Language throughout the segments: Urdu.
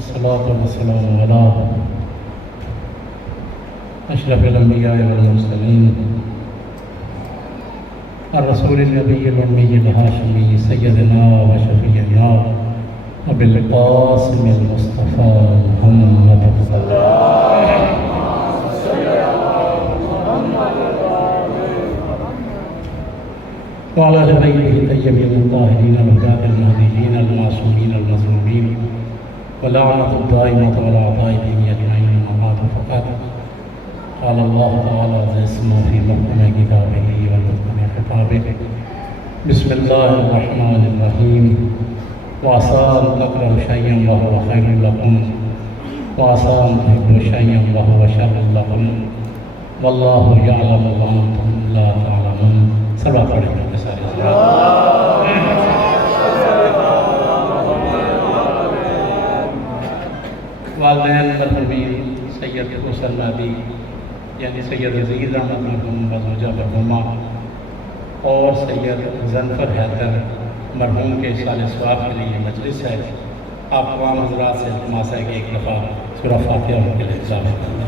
والصلاة والسلام على أشرف الأنبياء والمرسلين الرسول النبي الأمي الهاشمي سيدنا وشفيعنا أبي القاسم المصطفى محمد وعلى آل بيته الطيبين الطاهرين الهداة المهديين المعصومين المظلومين ولعنة الدائمة والعطاء بهم أجمعين أما بعد فقد قال الله تعالى اسمه في محكم كتابه والمحكم خطابه بسم الله الرحمن الرحيم وعسى أن تكرهوا شيئا وهو خير لكم وعسى أن تحبوا شيئا وهو شر لكم والله يعلم وأنتم لا تعلمون صلوات پڑھیں گے سارے والدین مرحومین سید حسن نادی یعنی سید عزیز احمد مرحوم وزوجہ مرحومہ اور سید زنفر حیدر مرحوم کے سال ثواب کے لیے مجلس ہے. آپ تمام حضرات سے التماس ہے کہ ایک دفعہ سورہ فاتحہ ان کے لیے اجازت دیں.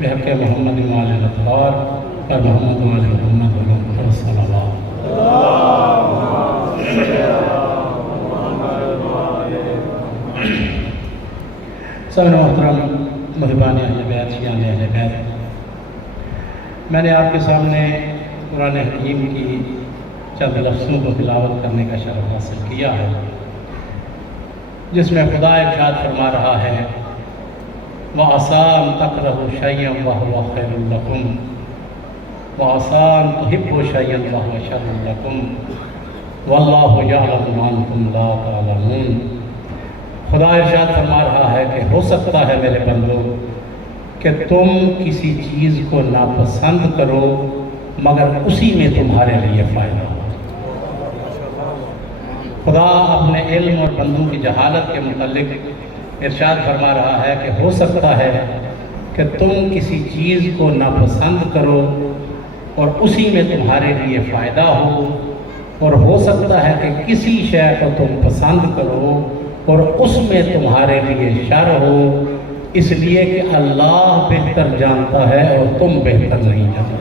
بحق محمد وآل الاطہار اور محمد وآل محمد اور صلوات. سب محترم محبان اہل بیت شیعان اہل بیت، میں نے آپ کے سامنے قرآن حکیم کی چند لفظوں کو تلاوت کرنے کا شرف حاصل کیا ہے، جس میں خدا ارشاد فرما رہا ہے وَعَسَىٰ أَن تَكْرَهُوا شَيْئًا وَهُوَ خَيْرٌ لَكُمْ وَعَسَىٰ أَن تُحِبُّوا شَيْئًا وَهُوَ شَرٌّ لَكُمْ وَاللَّهُ يَعْلَمُ وَأَنتُمْ لَا تَعْلَمُونَ. خدا ارشاد فرما رہا ہے کہ ہو سکتا ہے میرے بندو کہ تم کسی چیز کو ناپسند کرو مگر اسی میں تمہارے لیے فائدہ ہو. خدا اپنے علم اور بندوں کی جہالت کے متعلق ارشاد فرما رہا ہے کہ ہو سکتا ہے کہ تم کسی چیز کو ناپسند کرو اور اسی میں تمہارے لیے فائدہ ہو، اور ہو سکتا ہے کہ کسی شے کو تم پسند کرو اور اس میں تمہارے لیے شر ہو، اس لیے کہ اللہ بہتر جانتا ہے اور تم بہتر نہیں جانتے.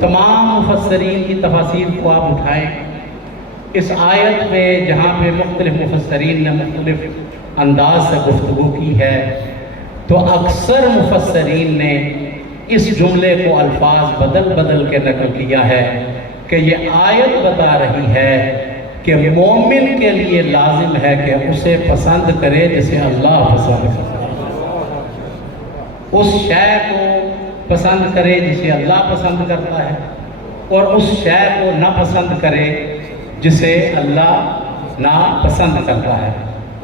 تمام مفسرین کی تفاسیر کو آپ اٹھائیں، اس آیت میں جہاں پہ مختلف مفسرین نے مختلف انداز سے گفتگو کی ہے، تو اکثر مفسرین نے اس جملے کو الفاظ بدل بدل کے نقل کیا ہے کہ یہ آیت بتا رہی ہے کہ مومن کے لیے لازم ہے کہ اسے پسند کرے جسے اللہ پسند کرتا ہے، اس شے کو پسند کرے جسے اللہ پسند کرتا ہے، اور اس شے کو نہ پسند کرے جسے اللہ ناپسند کرتا ہے.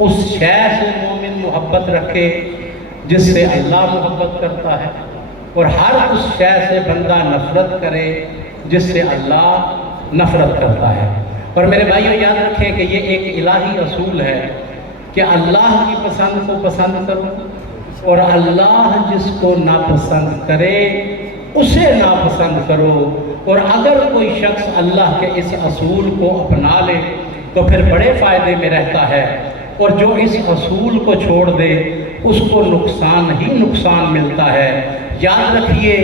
اس شے سے مومن محبت رکھے جس سے اللہ محبت کرتا ہے، اور ہر اس شے سے بندہ نفرت کرے جس سے اللہ نفرت کرتا ہے. اور میرے بھائیوں یاد رکھیں کہ یہ ایک الہی اصول ہے کہ اللہ کی پسند کو پسند کرو، اور اللہ جس کو ناپسند کرے اسے ناپسند کرو. اور اگر کوئی شخص اللہ کے اس اصول کو اپنا لے تو پھر بڑے فائدے میں رہتا ہے، اور جو اس اصول کو چھوڑ دے اس کو نقصان ہی نقصان ملتا ہے. یاد رکھیے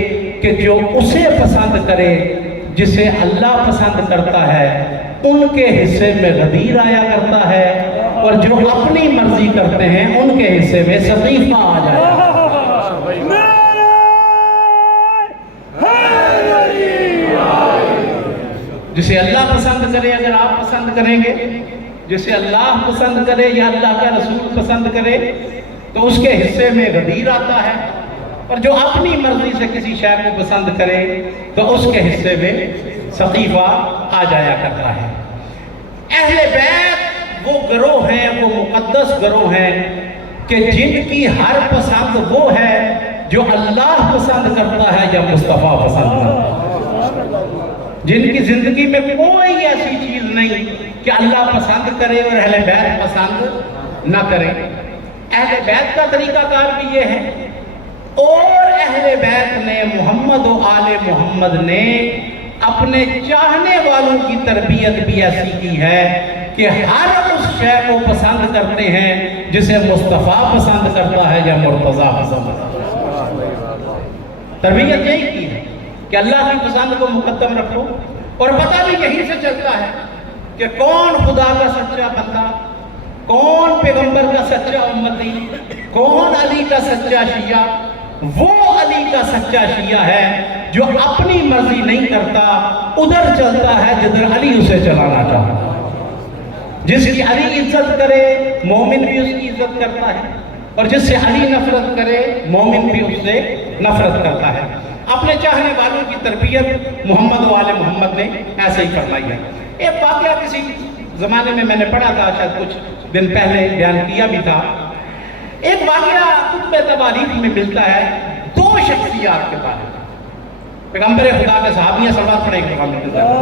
کہ جو اسے پسند کرے جسے اللہ پسند کرتا ہے ان کے حصے میں غدیر آیا کرتا ہے، اور جو اپنی مرضی کرتے ہیں ان کے حصے میں سقیفہ آ جائے. جسے اللہ پسند کرے، اگر آپ پسند کریں گے، جسے اللہ پسند کرے یا اللہ کا رسول پسند کرے تو اس کے حصے میں غدیر آتا ہے، اور جو اپنی مرضی سے کسی شے کو پسند کرے تو اس کے حصے میں سقیفہ آ جایا کرتا ہے. اہل بیت وہ گروہ ہیں، وہ مقدس گروہ ہیں کہ جن کی ہر پسند وہ ہے جو اللہ پسند کرتا ہے یا مصطفیٰ پسند کرتا ہے، جن کی زندگی میں کوئی ایسی چیز نہیں کہ اللہ پسند کرے اور اہل بیت پسند نہ کرے۔ اہل بیت کا طریقہ کار بھی یہ ہے، اور اہل بیت نے محمد و آل محمد نے اپنے چاہنے والوں کی تربیت بھی ایسی کی ہے کہ ہر اس شے کو پسند کرتے ہیں جسے مصطفیٰ پسند کرتا ہے یا مرتضیٰ پسند کرتا ہے۔ تربیت یہی کی ہے کہ اللہ کی پسند کو مقدم رکھو، اور پتہ بھی یہیں سے چلتا ہے کہ کون خدا کا سچا بندہ، کون پیغمبر کا سچا امتی، کون علی کا سچا شیعہ۔ وہ علی کا سچا شیعہ ہے جو اپنی مرضی نہیں کرتا، ادھر چلتا ہے جدھر علی اسے چلانا چاہتا ہے۔ جس کی علی عزت کرے مومن بھی اس کی عزت کرتا ہے، اور جس سے علی نفرت کرے مومن بھی اس سے نفرت کرتا ہے۔ اپنے چاہنے والوں کی تربیت محمد و آل محمد نے ایسے ہی فرمائی ہے۔ ایک واقعہ کسی زمانے میں نے پڑھا تھا، شاید کچھ دن پہلے بیان کیا بھی تھا۔ ایک واقعہ کتب تواریخ میں ملتا ہے دو شخصیات کے بارے میں، پیغمبر خدا کے صحابیاں صلوات پڑھیں گے محمد کے ذریعے۔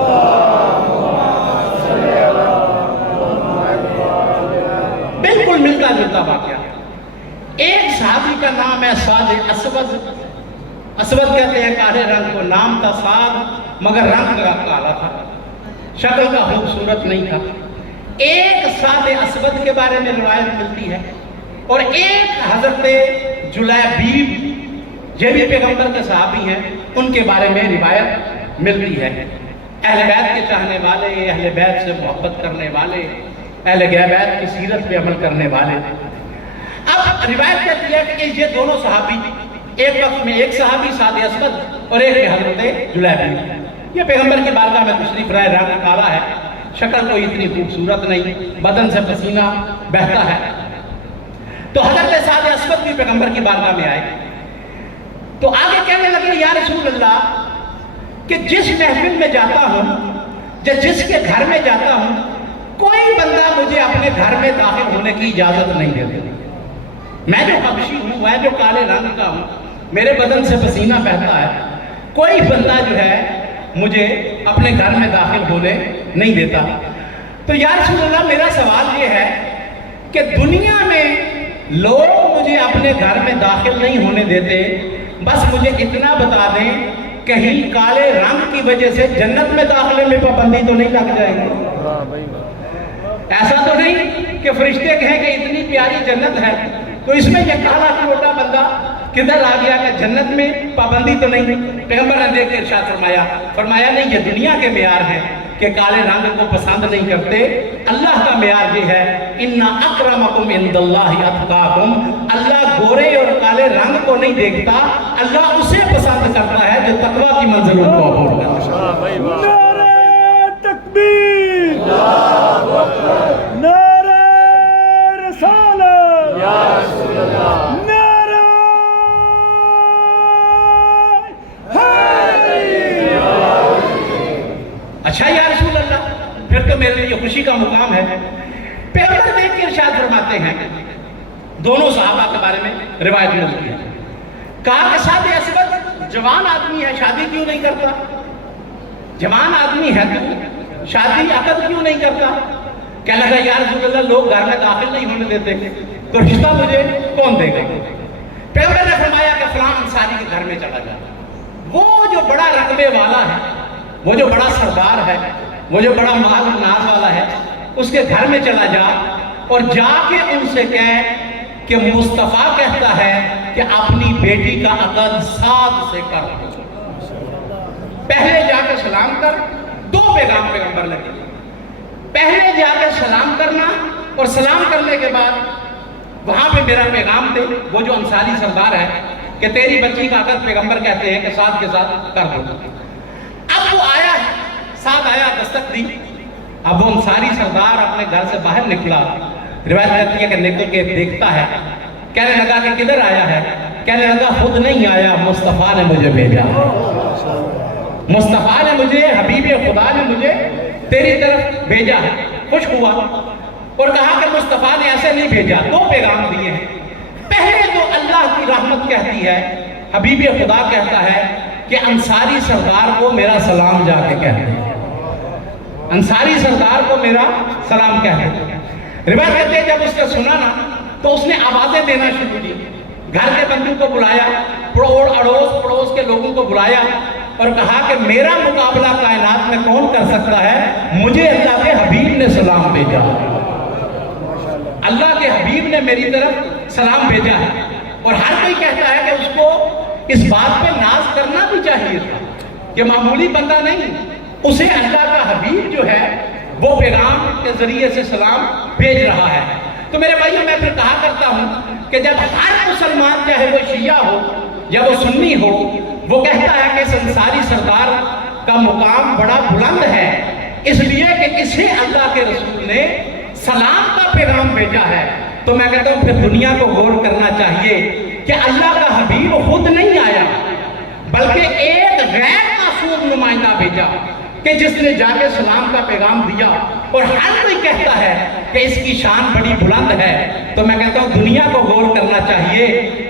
بالکل ملتا جلتا واقعہ۔ ایک صحابی کا نام ہے سعد اسود۔ اسود کہتے ہیں کالے رنگ کو، نام تھا سعد مگر رنگ کا کالا تھا، شکل کا خوبصورت نہیں تھا۔ ایک سعد اسود کے بارے میں روایت ملتی ہے، اور ایک حضرت جلیبیب، یہ بھی پیغمبر کے صحابی ہیں، ان کے بارے میں روایت ملتی ہے۔ اہل بیت کے چاہنے والے، اہل بیت سے محبت کرنے والے، اہل بیت کی سیرت پہ عمل کرنے والے۔ اب روایت کہتی ہے کہ یہ دونوں صحابی ایک وقت میں، ایک صحابی سعد اسود اور ایک حضرت جلیبیب، یہ پیغمبر کی بارگاہ میں تشریف لائے، رنگ کالا ہے، شکل کوئی اتنی خوبصورت نہیں، بدن سے پسینہ بہتا ہے۔ تو حضرت سعد اسود بھی پیغمبر کی بارگاہ میں آئے، تو آگے کہنے لگے یا رسول اللہ کہ جس محفل میں جاتا ہوں یا جس کے گھر میں جاتا ہوں، کوئی بندہ مجھے اپنے گھر میں داخل ہونے کی اجازت نہیں دیتا۔ میں جو حبشی ہوں، میں جو کالے رنگ کا ہوں، میرے بدن سے پسینہ بہتا ہے، کوئی بندہ جو ہے مجھے اپنے گھر میں داخل ہونے نہیں دیتا۔ تو یا رسول اللہ میرا سوال یہ ہے کہ دنیا میں لوگ مجھے اپنے گھر میں داخل نہیں ہونے دیتے، بس مجھے اتنا بتا دیں کہیں کالے رنگ کی وجہ سے جنت میں داخلے میں پابندی تو نہیں لگ جائے گی؟ ایسا تو نہیں کہ فرشتے کہیں کہ اتنی پیاری جنت ہے تو اس میں یہ کالا چھوٹا بندہ کدھر آ گیا کہ جنت میں پابندی تو نہیں؟ پیغمبر نے دیکھ کے ارشاد فرمایا نہیں، یہ دنیا کے معیار ہیں کہ کالے رنگ کو پسند نہیں کرتے، اللہ کا معیار یہ ہے اِنَّ أَكْرَمَكُمْ عِنْدَ اللَّهِ أَتْقَاكُمْ۔ اللہ گورے اور کالے رنگ کو نہیں دیکھتا، اللہ اسے پسند کرتا ہے جو تقویٰ کی منزلوں کو عبور کرتا ہے۔ نعرہ تکبیر، نعرہ رسالت، نعرہ حیدری۔ اچھا یا رسول اللہ، پھر تو میرے لیے خوشی کا مقام ہے۔ پیغمبر دیکھ کے ارشاد فرماتے ہیں، دونوں صحابہ کے بارے میں روایت ملتی ہے، کہا کہ سعد اسود جوان آدمی ہے، شادی کیوں نہیں کرتا؟ جوان آدمی ہے تو شادی عقد کیوں نہیں کرتا؟ کہنے لگا یا رسول اللہ لوگ گھر میں داخل نہیں ہونے دیتے تو رشتہ مجھے کون دے گا؟ پیغمبر نے فرمایا کہ فلاں انصاری کے گھر میں چلا جا، وہ جو بڑا رقبے والا ہے، وہ جو بڑا سردار ہے، وہ جو بڑا مال ناز والا ہے، اس کے گھر میں چلا جا اور جا کے ان سے کہے کہ مصطفیٰ کہتا ہے کہ اپنی بیٹی کا عقد سعد سے کر دو۔ پہلے جا کے سلام کر، دو پیغام پیغمبر نے دیے، پہلے جا کے سلام کرنا، اور سلام کرنے کے بعد وہاں پہ میرا پیغام دے، وہ جو انصاری سردار ہے، کہ تیری بچی کا عقد پیغمبر کہتے ہیں کہ سعد کے ساتھ کر دو۔ اب وہ آیا، سعد آیا، دستک دی، اب وہ انصاری سردار اپنے گھر سے باہر نکلا، روایت کہتی ہے کہ نکل کے دیکھتا ہے، کہنے لگا کہ کدھر آیا ہے؟ کہنے لگا خود نہیں آیا، مصطفیٰ نے مجھے بھیجا، مصطفیٰ نے مجھے، حبیب خدا نے مجھے تیری طرف بھیجا ہے۔ خوش ہوا، اور کہا کہ مصطفیٰ نے ایسے نہیں بھیجا، دو پیغام دیے ہیں۔ پہلے تو اللہ کی رحمت کہتی ہے، حبیب خدا کہتا ہے کہ انصاری سردار کو میرا سلام جا کے کہتے ہیں، انصاری سردار کو میرا سلام کہتے ہیں۔ روایت کہتے ہیں جب اس نے سنا نا تو اس نے آوازیں دینا شروع کی، گھر کے بندوں کو بلایا، اڑوس پڑوس کے لوگوں کو بلایا اور کہا کہ میرا مقابلہ کائنات میں کون کر سکتا ہے؟ مجھے اللہ کے حبیب نے سلام بھیجا، اللہ کے حبیب نے میری طرف سلام بھیجا ہے۔ اور ہر کوئی کہتا ہے کہ اس کو اس بات پہ ناز کرنا بھی چاہیے تھا کہ معمولی بندہ نہیں، اسے اللہ کا حبیب جو ہے وہ پیغام کے ذریعے سے سلام بھیج رہا ہے۔ تو میرے بھائیوں میں پھر کہا کرتا ہوں کہ جب ہر مسلمان چاہے وہ شیعہ ہو یا وہ سنی ہو، وہ کہتا ہے کہ اس انصاری سردار کا مقام بڑا بلند ہے، اس لیے کہ اسے اللہ کے رسول نے سلام کا پیغام بھیجا ہے، تو میں کہتا ہوں پھر دنیا کو غور کرنا چاہیے کہ اللہ کا حبیب خود نہیں آیا بلکہ ایک غیر معصوم نمائندہ بھیجا کہ جس نے جا کے سلام کا پیغام دیا، اور ہر کوئی کہتا ہے کہ اس کی شان بڑی بلند ہے۔ تو میں کہتا ہوں دنیا کو غور کرنا چاہیے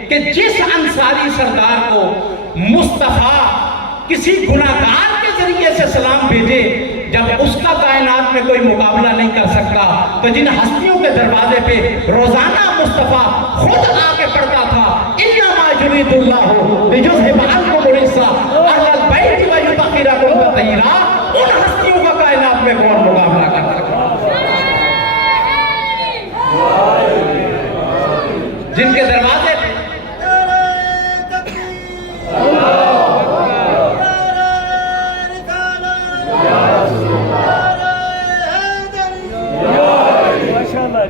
کہ جس انصاری سردار کو مصطفیٰ کسی گناہگار کے ذریعے سے سلام بھیجے، جب اس کا کائنات میں کوئی مقابلہ نہیں کر سکتا، تو جن ہستیوں کے دروازے پہ روزانہ مصطفیٰ خود آ کے پڑھتا تھا، انما یرید اللہ لیذھب عنکم الرجس اہل البیت ویطہرکم تطہیرا، ان ہستیوں کا کائنات میں کون مقابلہ کر سکتا؟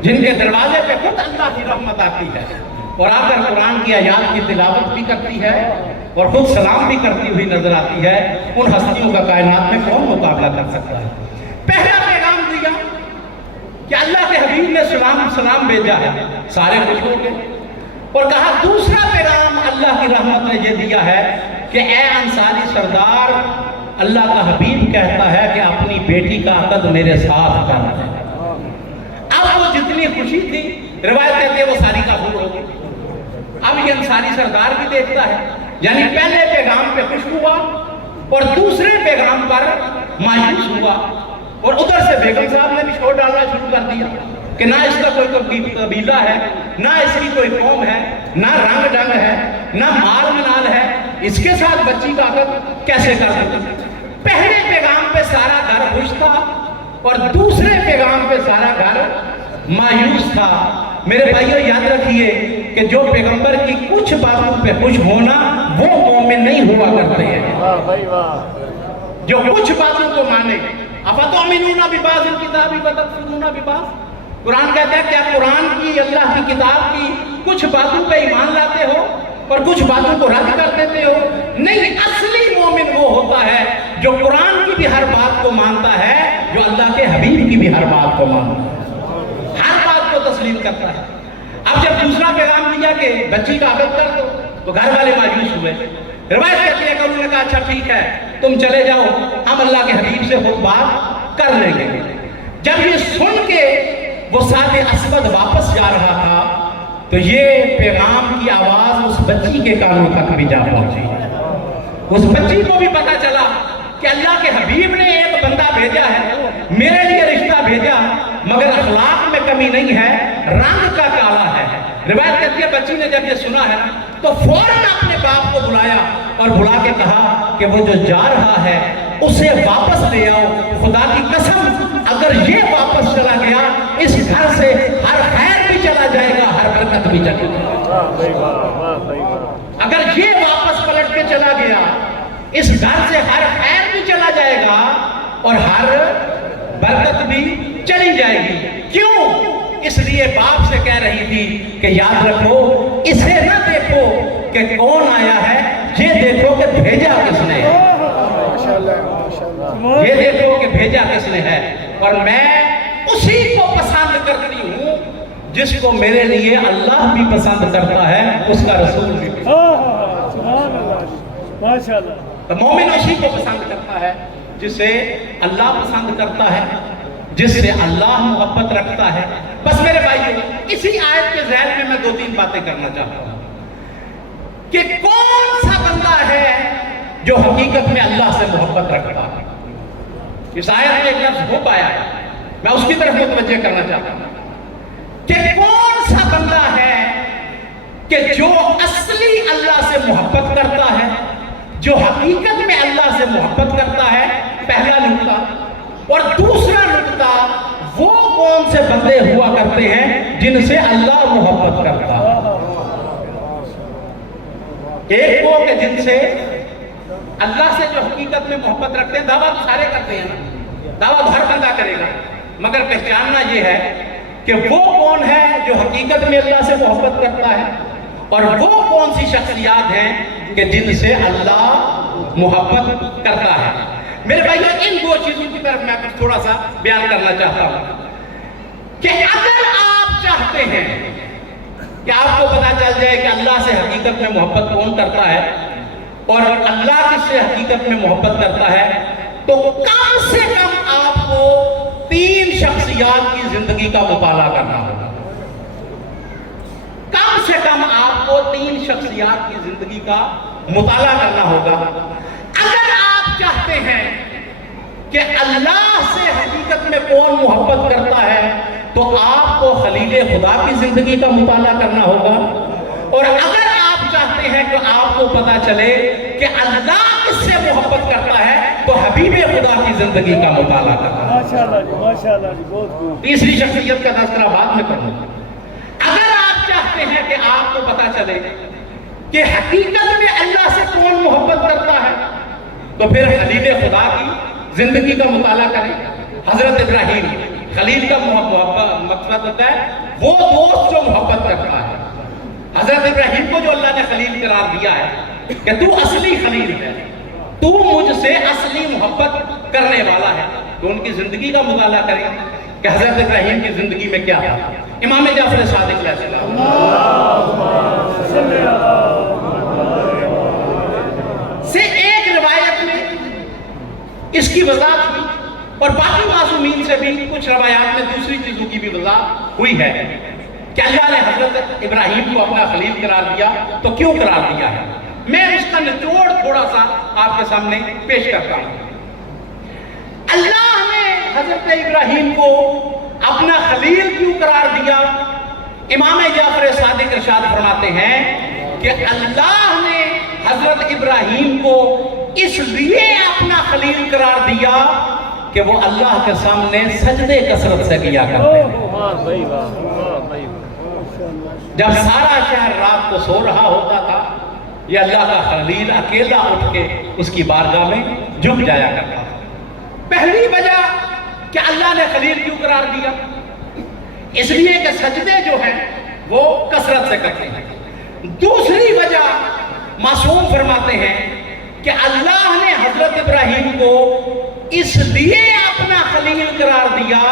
جن کے دروازے پہ خود اللہ کی رحمت آتی ہے اور آ کر قرآن کی آیات کی تلاوت بھی کرتی ہے اور خود سلام بھی کرتی ہوئی نظر آتی ہے، ان ہستیوں کا کائنات میں کون مقابلہ کر سکتا ہے؟ پہلا پیغام دیا کہ اللہ کے حبیب نے سلام بھیجا ہے، سارے خوش ہو گئے، اور کہا دوسرا پیغام اللہ کی رحمت نے یہ دیا ہے کہ اے انصاری سردار، اللہ کا حبیب کہتا ہے کہ اپنی بیٹی کا عقد میرے ساتھ کرنا ہے۔ اب وہ جتنی خوشی تھی، روایت کہتے ہیں وہ ساری قبول ہو گئی۔ اب یہ انصاری سردار بھی دیکھتا ہے، یعنی پہلے پیغام پہ خوش ہوا اور دوسرے پیغام پر مایوس ہوا، اور ادھر سے بیگم صاحب نے بھی چھوڑ ڈالنا شروع کر دیا کہ نہ اس کا کوئی قبیلہ ہے، نہ اس کی کوئی قوم ہے، نہ رنگ ڈنگ ہے، نہ مال منال ہے، اس کے ساتھ بچی کا عقد کیسے کر سکتے؟ پہلے پیغام پہ سارا گھر خوش تھا اور دوسرے پیغام پہ سارا گھر مایوس تھا۔ میرے بھائیوں یاد رکھیے کہ جو پیغمبر کی کچھ باتوں پہ خوش ہونا وہ مومن نہیں ہوا کرتے ہیں، جو کچھ باتوں کو مانے۔ افتؤمنون ببعض الکتاب وتکفرون ببعض، قرآن کہتا ہے کیا قرآن کی، اللہ کی کتاب کی کچھ باتوں پہ ایمان لاتے ہو اور کچھ باتوں کو رد کر دیتے ہو؟ نہیں، اصلی مومن وہ ہوتا ہے جو قرآن کی بھی ہر بات کو مانتا ہے، جو اللہ کے حبیب کی بھی ہر بات کو مانتا ہے، ہر بات کو تسلیم کرتا ہے۔ اب جب دوسرا پیغام دیا کہ بچی کا عقد کر دو، تو گھر والے مایوس ہوئے۔ روایت کہتی ہے کہ انہوں نے کہا اچھا ٹھیک ہے، تم چلے جاؤ، ہم اللہ کے حبیب سے خود بات کر لیں گے۔ جب یہ سن کے وہ سعد اسود واپس جا رہا تھا تو یہ پیغام کی آواز اس بچی کے کانوں تک بھی جا پہنچی۔ اس بچی کو بھی پتا چلا کہ اللہ کے حبیب نے ایک بندہ بھیجا ہے، میرے لیے رشتہ بھیجا، مگر اخلاق میں کمی نہیں ہے، رنگ کا کالا ہے۔ روایت کہتی ہے بچی نے جب یہ سنا ہے تو فوراً اپنے باپ کو بلایا اور بلا کے کہا کہ وہ جو جا رہا ہے اسے واپس لے آؤ، خدا کی قسم اگر یہ واپس چلا گیا اس گھر سے ہر خیر بھی چلا جائے گا، ہر برکت بھی چلی جائے گا۔ اگر یہ واپس پلٹ کے چلا گیا اس گھر سے ہر خیر بھی چلا جائے گا اور ہر برکت بھی چلی جائے گی۔ کیوں؟ اس لیے باپ سے کہہ رہی تھی کہ یاد رکھو، اسے نہ دیکھو کہ کون آیا ہے، یہ دیکھو کہ بھیجا کس نے ہے، یہ دیکھو کہ بھیجا کس نے ہے، اور میں اسی کو پسند کرتی ہوں جس کو میرے لیے اللہ بھی پسند کرتا ہے، اس کا رسول بھی تو مومن اسی کو پسند کرتا ہے جسے اللہ پسند کرتا ہے، جس سے اللہ محبت رکھتا ہے. بس میرے بھائیو اسی آیت کے ذیل میں 2-3 باتیں کرنا چاہتا ہوں کہ کون سا بندہ ہے جو حقیقت میں اللہ سے محبت رکھتا ہے. اس آیت میں ایک لفظ حب آیا ہے، میں اس کی طرف متوجہ کرنا چاہتا ہوں کہ کون سا بندہ ہے کہ جو اصلی اللہ سے محبت کرتا ہے، جو حقیقت میں اللہ سے محبت کرتا ہے. پہلا نقطہ. اور دوسرا نقطہ، وہ کون سے بندے ہوا کرتے ہیں جن سے اللہ محبت کرتا ہے. ایک وہ کہ جن سے اللہ سے جو حقیقت میں محبت رکھتے ہیں، دعویٰ تو سارے کرتے ہیں نا، دعویٰ تو ہر بندہ کرے گا، مگر پہچاننا یہ ہے کہ وہ کون ہے جو حقیقت میں اللہ سے محبت کرتا ہے، اور وہ کون سی شخصیات ہیں کہ جن سے اللہ محبت کرتا ہے. میرے بھائیو ان 2 چیزوں کی طرف میں کچھ تھوڑا سا بیان کرنا چاہتا ہوں کہ اگر آپ چاہتے ہیں کہ آپ کو پتا چل جائے کہ اللہ سے حقیقت میں محبت کون کرتا ہے اور اللہ کس سے حقیقت میں محبت کرتا ہے، تو کم سے کم آپ کو 3 شخصیات کی زندگی کا مطالعہ کرنا ہوگا. کم سے کم آپ کو 3 شخصیات کی زندگی کا مطالعہ کرنا ہوگا. اگر آپ چاہتے ہیں کہ اللہ سے حقیقت میں کون محبت کرتا ہے تو آپ کو خلیل خدا کی زندگی کا مطالعہ کرنا ہوگا. اور اگر آپ چاہتے ہیں کہ آپ کو پتا چلے کہ اللہ کس سے محبت کرتا ہے تو حبیب خدا کی زندگی کا مطالعہ کرنا ہوگا. ماشاءاللہ جی بہت خوب. تیسری شخصیت کا تذکرہ بعد میں کروں گا. اگر آپ چاہتے ہیں کہ آپ کو پتا چلے کہ حقیقت میں اللہ سے کون محبت کرتا ہے تو پھر خلیل خدا کی زندگی کا مطالعہ کریں. حضرت ابراہیم، خلیل کا مقصد ہوتا ہے وہ دوست جو محبت کرتا ہے. حضرت ابراہیم کو جو اللہ نے خلیل قرار دیا ہے کہ تو اصلی خلیل ہے، تو مجھ سے اصلی محبت کرنے والا ہے، تو ان کی زندگی کا مطالعہ کریں کہ حضرت ابراہیم کی زندگی میں کیا تھا. امام جعفر صادق علیہ السلام سے ایک روایت میں اس کی وضاحت ہوئی، اور باقی معصومین سے بھی کچھ روایات میں دوسری چیزوں کی بھی وضاحت ہوئی ہے کہ اللہ نے حضرت ابراہیم کو اپنا خلیل قرار دیا تو کیوں قرار دیا ہے. میں اس کا نچوڑ تھوڑا سا آپ کے سامنے پیش کرتا ہوں. اللہ نے حضرت ابراہیم کو اپنا خلیل کیوں قرار دیا؟ امام جعفر صادق ارشاد فرماتے ہیں کہ اللہ نے حضرت ابراہیم کو اس لیے اپنا خلیل قرار دیا کہ وہ اللہ کے سامنے سجدے کثرت سے کیا کرتے ہیں. جب سارا شہر رات کو سو رہا ہوتا تھا، یہ اللہ کا خلیل اکیلا اٹھ کے اس کی بارگاہ میں جھک جایا کرتا تھا. پہلی وجہ کہ اللہ نے خلیل کیوں قرار دیا، اس لیے کہ سجدے جو ہیں وہ کثرت سے کرتے ہیں. دوسری وجہ معصوم فرماتے ہیں کہ اللہ نے حضرت ابراہیم کو اس لیے اپنا خلیل قرار دیا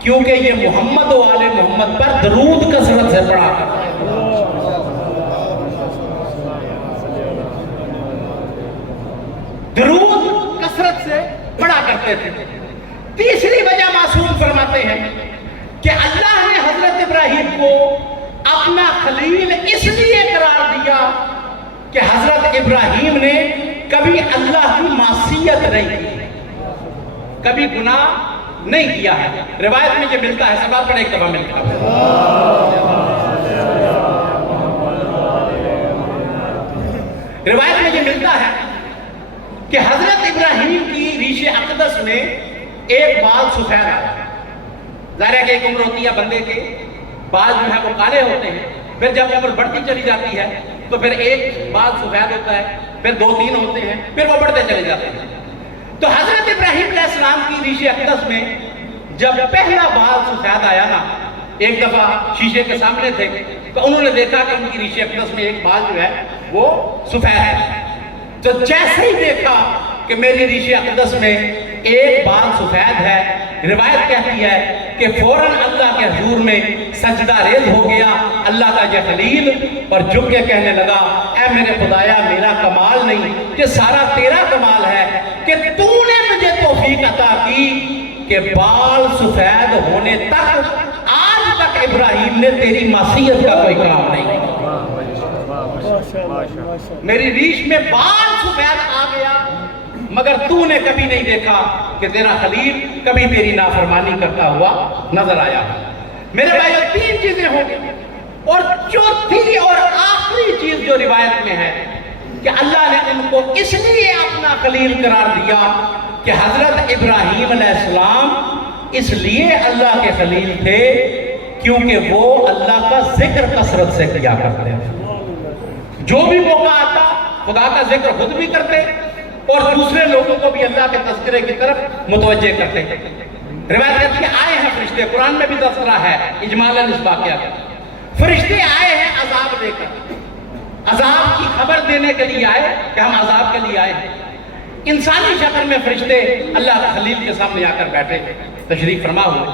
کیونکہ یہ محمد و آل محمد پر درود کثرت سے پڑھا کرتا ہے. درود کثرت سے پڑھا کرتے تھے. تیسری وجہ معصوم فرماتے ہیں کہ اللہ نے حضرت ابراہیم کو اپنا خلیل اس لیے قرار دیا کہ حضرت ابراہیم نے کبھی اللہ کی معصیت نہیں کی، کبھی گناہ نہیں کیا ہے. روایت میں یہ ملتا ہے، سب پڑھے ایک دفعہ ملتا ہے. روایت میں یہ ملتا ہے کہ حضرت ابراہیم کی ریش اقدس میں ایک بال سفید آیا. ظاہر ہے کہ ایک عمر ہوتی ہے بندے کے، بال جو ہے وہ کالے ہوتے ہیں، پھر جب عمر بڑھتی چلی جاتی ہے تو پھر ایک بال سفید ہوتا ہے، پھر 2-3 ہوتے ہیں، پھر وہ بڑھتے چلے جاتے ہیں. تو حضرت ابراہیم علیہ السلام کی ریش اقدس میں جب پہلا بال سفید آیا نا، ایک دفعہ شیشے کے سامنے تھے تو انہوں نے دیکھا کہ ان کی ریش اقدس میں ایک بال جو ہے وہ سفید ہے. تو جیسے ہی دیکھا کہ میری ریش اقدس میں ایک بال سفید ہے، روایت کہتی ہے کہ فوراً اللہ کے حضور میں سجدہ ریز ہو گیا اللہ کا یہ خلیل، اور جھک کے کہنے لگا اے میرے خدایا، میرا کمال نہیں، یہ سارا تیرا کمال ہے کہ تو نے مجھے توفیق عطا کی کہ بال سفید ہونے تک آج تک ابراہیم نے تیری معصیت کا کوئی کام نہیں کیا۔ میری ریش میں بال سفید آ گیا، مگر تو نے کبھی نہیں دیکھا کہ تیرا خلیل کبھی تیری نافرمانی کرتا ہوا نظر آیا۔ میرے بھائیو، تین چیزیں ہوں گی، اور چوتھی اور آخری چیز جو روایت میں ہے کہ اللہ نے ان کو اس لیے اپنا خلیل قرار دیا کہ حضرت ابراہیم علیہ السلام اس لیے اللہ کے خلیل تھے کیونکہ وہ اللہ کا ذکر کثرت سے کیا کرتے ہیں۔ جو بھی موقع آتا خدا کا ذکر خود بھی کرتے اور دوسرے لوگوں کو بھی اللہ کے تذکرے کی طرف متوجہ کرتے۔ روایت کہتی ہے آئے ہیں فرشتے، قرآن میں بھی تذکرہ ہے اجمالاً اس واقعہ کا۔ فرشتے آئے ہیں عذاب لے کر، عذاب کی خبر دینے کے لیے آئے کہ ہم عذاب کے لیے آئے ہیں۔ انسانی شکل میں فرشتے اللہ کے خلیل کے سامنے آ کر بیٹھے، تشریف فرما ہوئے۔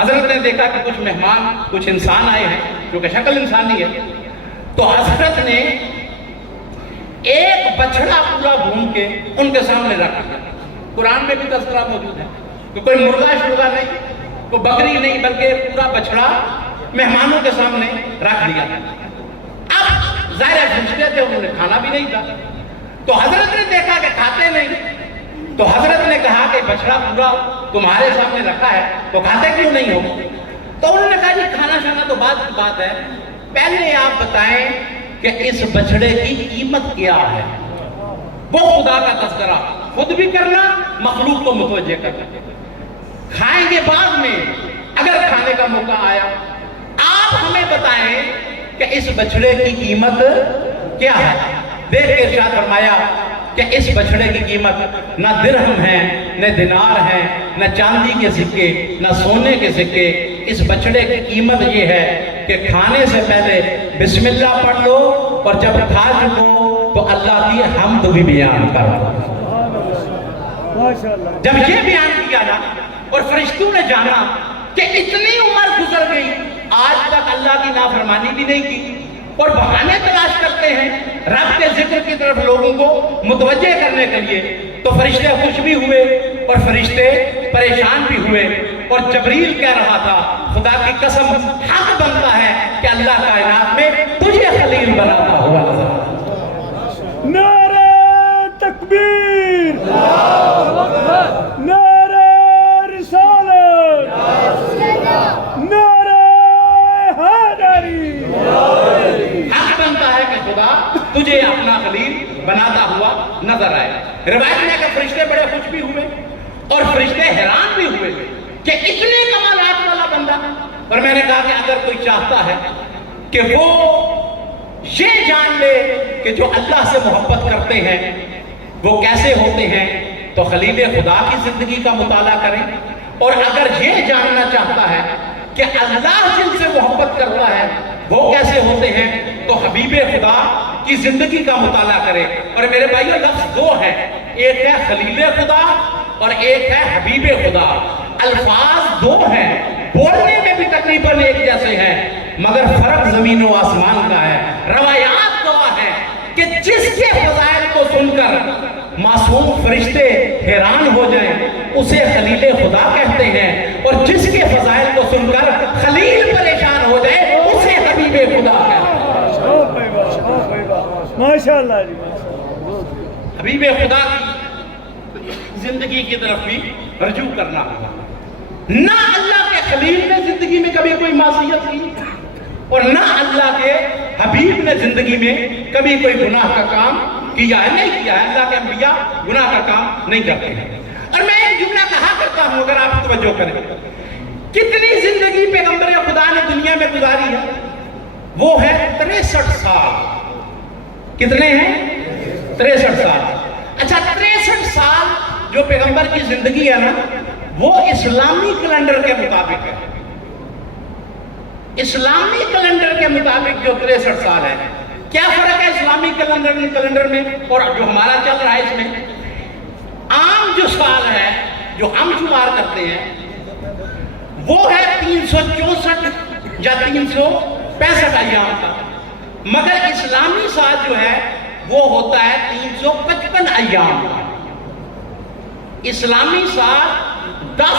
حضرت نے دیکھا کہ کچھ مہمان، کچھ انسان آئے ہیں جو کہ شکل انسانی ہے، تو حضرت نے ایک بچڑا پورا بھون کے ان کے سامنے رکھ دیا۔ قرآن میں بھی تذکرہ موجود ہے کہ کوئی مرغا شرغا نہیں، کوئی بکری نہیں، بلکہ پورا بچڑا مہمانوں کے سامنے رکھ دیا۔ اب ظاہر فرشتے تھے، انہوں نے کھانا بھی نہیں تھا، تو حضرت نے دیکھا کہ کھاتے نہیں، تو حضرت نے کہا کہ بچڑا پورا تمہارے سامنے رکھا ہے تو کھاتے کیوں نہیں ہو؟ تو انہوں نے کہا جی کھانا شانا تو بعد کی بات ہے، پہلے آپ بتائیں کہ اس بچڑے کی قیمت کیا ہے۔ وہ خدا کا تذکرہ خود بھی کرنا، مخلوق کو متوجہ کرنا۔ کھائیں گے بعد میں، اگر کھانے کا موقع آیا آپ ہمیں بتائیں کہ اس بچڑے کی قیمت کیا ہے۔ دیکھ کے ارشاد فرمایا کہ اس بچڑے کی قیمت نہ درہم ہے، نہ دینار ہے، نہ چاندی کے سکے، نہ سونے کے سکے۔ اس بچڑے کی قیمت یہ ہے کہ کھانے سے پہلے بسم اللہ پڑھ لو اور جب کھا چکو تو اللہ کی حمد بھی بیان کرو۔ جب یہ بیان کیا نا اور فرشتوں نے جانا کہ اتنی عمر گزر گئی آج تک اللہ کی نافرمانی بھی نہیں کی، اور بہانے تلاش کرتے ہیں رب کے ذکر کی طرف لوگوں کو متوجہ کرنے کے لیے، تو فرشتے خوش بھی ہوئے اور فرشتے پریشان بھی ہوئے۔ اور جبریل کہہ رہا تھا خدا کی قسم حق بنتا ہے کہ اللہ کائنات میں تجھے خلیل بناتا ہوا نظر۔ نعرہ تکبیر، نعرہ رسالت، نعرہ حیدری۔ حق بنتا ہے کہ خدا تجھے اپنا خلیل بناتا ہوا نظر آئے۔ روایت میں کہ فرشتے بڑے خوش بھی ہوئے اور فرشتے حیران بھی ہوئے کہ اتنے کمالات والا بندہ۔ اور میں نے کہا کہ اگر کوئی چاہتا ہے کہ وہ یہ جان لے کہ جو اللہ سے محبت کرتے ہیں وہ کیسے ہوتے ہیں تو خلیل خدا کی زندگی کا مطالعہ کریں، اور اگر یہ جاننا چاہتا ہے کہ اللہ جن سے محبت کرتا ہے وہ کیسے ہوتے ہیں تو حبیب خدا کی زندگی کا مطالعہ کرے۔ اور میرے بھائیو لفظ دو ہیں، ایک ہے خلیل خدا اور ایک ہے حبیب خدا۔ الفاظ دو ہیں، بولنے میں بھی تقریباً ایک جیسے ہیں، مگر فرق زمین و آسمان کا ہے۔ روایات گواہ ہے کہ جس کے فضائل کو سن کر معصوم فرشتے حیران ہو جائیں اسے خلیل خدا کہتے ہیں، اور جس کے فضائل کو سن کر خلیل پریشان ہو جائے اسے حبیب خدا کہتے ہیں۔ ماشاءاللہ جی، حبیب خدا کی زندگی کی طرف بھی رجوع کرنا ہوگا۔ نہ اللہ کے خلیل نے زندگی میں کبھی کوئی معصیت کی اور نہ اللہ کے حبیب نے زندگی میں کبھی کوئی گناہ کا کام کیا ہے، نہیں کیا ہے۔ اللہ کے انبیاء گناہ کا کام نہیں کرتے ہیں۔ اور میں ایک جملہ کہا کرتا ہوں اگر آپ توجہ کریں، کتنی زندگی پیغمبر خدا نے دنیا میں گزاری ہے؟ وہ ہے 63 سال۔ کتنے ہیں؟ 63 سال۔ اچھا 63 سال جو پیغمبر کی زندگی ہے نا وہ اسلامی کیلنڈر کے مطابق ہے۔ اسلامی کیلنڈر کے مطابق جو 63 سال ہے، کیا فرق ہے اسلامی کیلنڈر میں اور جو ہمارا چل رہا ہے اس میں؟ عام جو سال ہے جو ہم شمار کرتے ہیں وہ ہے 364 یا 365 ایام کا، مگر اسلامی سال جو ہے وہ ہوتا ہے 355 ایام کا۔ اسلامی سال 10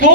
2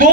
2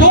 2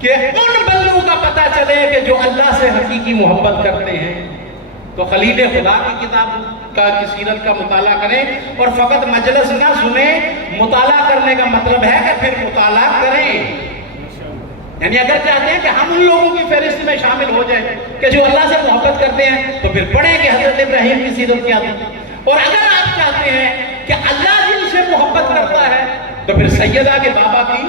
کہ ان بندوں کا پتہ چلے کہ جو اللہ سے حقیقی محبت کرتے ہیں تو خلیل خدا کی کتاب کی سیرت کا مطالعہ کریں، اور فقط مجلس نہ سنیں، مطالعہ کرنے کا مطلب ہے کہ پھر مطالعہ کریں۔ یعنی اگر چاہتے ہیں کہ ہم ان لوگوں کی فہرست میں شامل ہو جائیں کہ جو اللہ سے محبت کرتے ہیں تو پھر پڑھیں کہ حضرت ابراہیم کی سیرت کیا تھی، اور اگر آپ چاہتے ہیں کہ اللہ جن سے محبت کرتا ہے تو پھر سیدہ کے بابا کی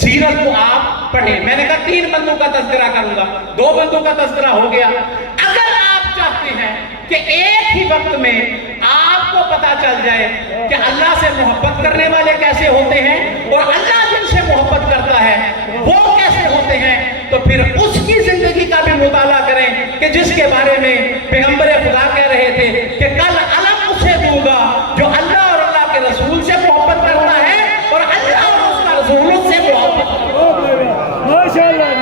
سیرت کو آپ پڑھیں۔ میں نے کہا 3 بندوں کا تذکرہ کروں گا، 2 بندوں کا تذکرہ ہو گیا۔ اگر آپ چاہتے ہیں کہ ایک ہی وقت میں آپ کو پتا چل جائے کہ اللہ سے محبت کرنے والے کیسے ہوتے ہیں اور اللہ جن سے محبت کرتا ہے وہ کیسے ہوتے ہیں، تو پھر اس کی زندگی کا بھی مطالعہ کریں کہ جس کے بارے میں پیغمبر خدا کہہ رہے تھے کہ کل علم اسے دوں گا جو اللہ اور اللہ کے رسول سے محبت کرتا ہے اور اللہ اور اس کا رسول سے محبت کرتا ہے۔ ماشاءاللہ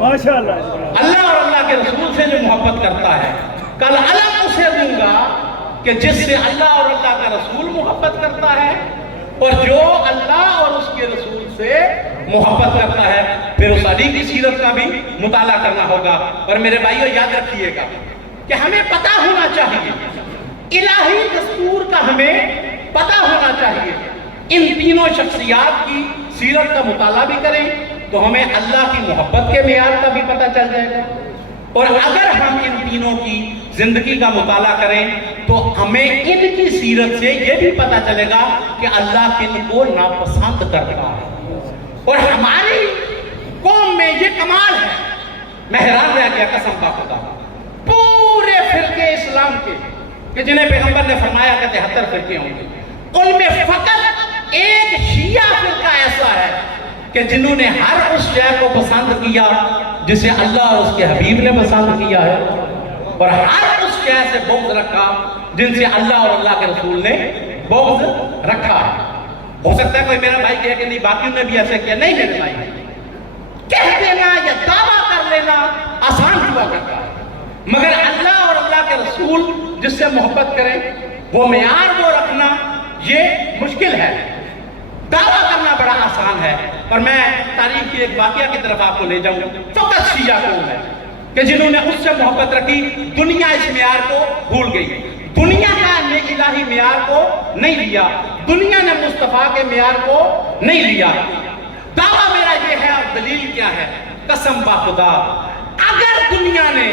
ماشاءاللہ، اللہ اور اللہ کے رسول سے جو محبت کرتا ہے کل علم اسے دوں گا کہ جس سے اللہ اور اللہ کا رسول محبت کرتا ہے اور جو اللہ اور اس کے رسول سے محبت کرتا ہے۔ پھر اس علی کی سیرت کا بھی مطالعہ کرنا ہوگا۔ اور میرے بھائیو یاد رکھیے گا کہ ہمیں پتہ ہونا چاہیے، الہی دستور کا ہمیں پتہ ہونا چاہیے۔ ان تینوں شخصیات کی سیرت کا مطالعہ بھی کریں تو ہمیں اللہ کی محبت کے معیار کا بھی پتہ چل جائے گا، اور اگر ہم ان تینوں کی زندگی کا مطالعہ کریں تو ہمیں ان کی سیرت سے یہ بھی پتہ چلے گا کہ اللہ کن کو ناپسند کرتا ہے۔ اور ہماری قوم میں یہ کمال ہے، میں حیران رہ گیا قسم کا خدا، پورے فرقے اسلام کے کہ جنہیں پیغمبر نے فرمایا کہ 73 فرقے ہوں گے، ان میں فقط ایک شیعہ فرقہ ایسا ہے کہ جنہوں نے ہر اس شے کو پسند کیا جسے اللہ اور اس کے حبیب نے پسند کیا ہے، اور ہر اس شے سے بغض رکھا جن سے اللہ اور اللہ کے رسول نے بغض رکھا ہے۔ ہو سکتا ہے کوئی میرا بھائی کہے کہ نہیں باقیوں نے بھی ایسے کیا، نہیں میرے بھائی، کہہ دینا یا دعویٰ کر لینا آسان ہوا کرتا ہے، مگر اللہ اور اللہ کے رسول جس سے محبت کریں وہ معیار وہ رکھنا یہ مشکل ہے، دعویٰ کرنا بڑا آسان ہے۔ اور میں تاریخ کی ایک واقعہ کی طرف آپ کو لے جاؤں، فقط شیعہ قوم ہے کہ جنہوں نے اس سے محبت رکھی، دنیا اس معیار کو بھول گئی، دنیا نے الہی معیار کو نہیں لیا، دنیا نے مصطفیٰ کے معیار کو نہیں لیا۔ دعویٰ میرا یہ ہے اور دلیل کیا ہے، قسم خدا اگر دنیا نے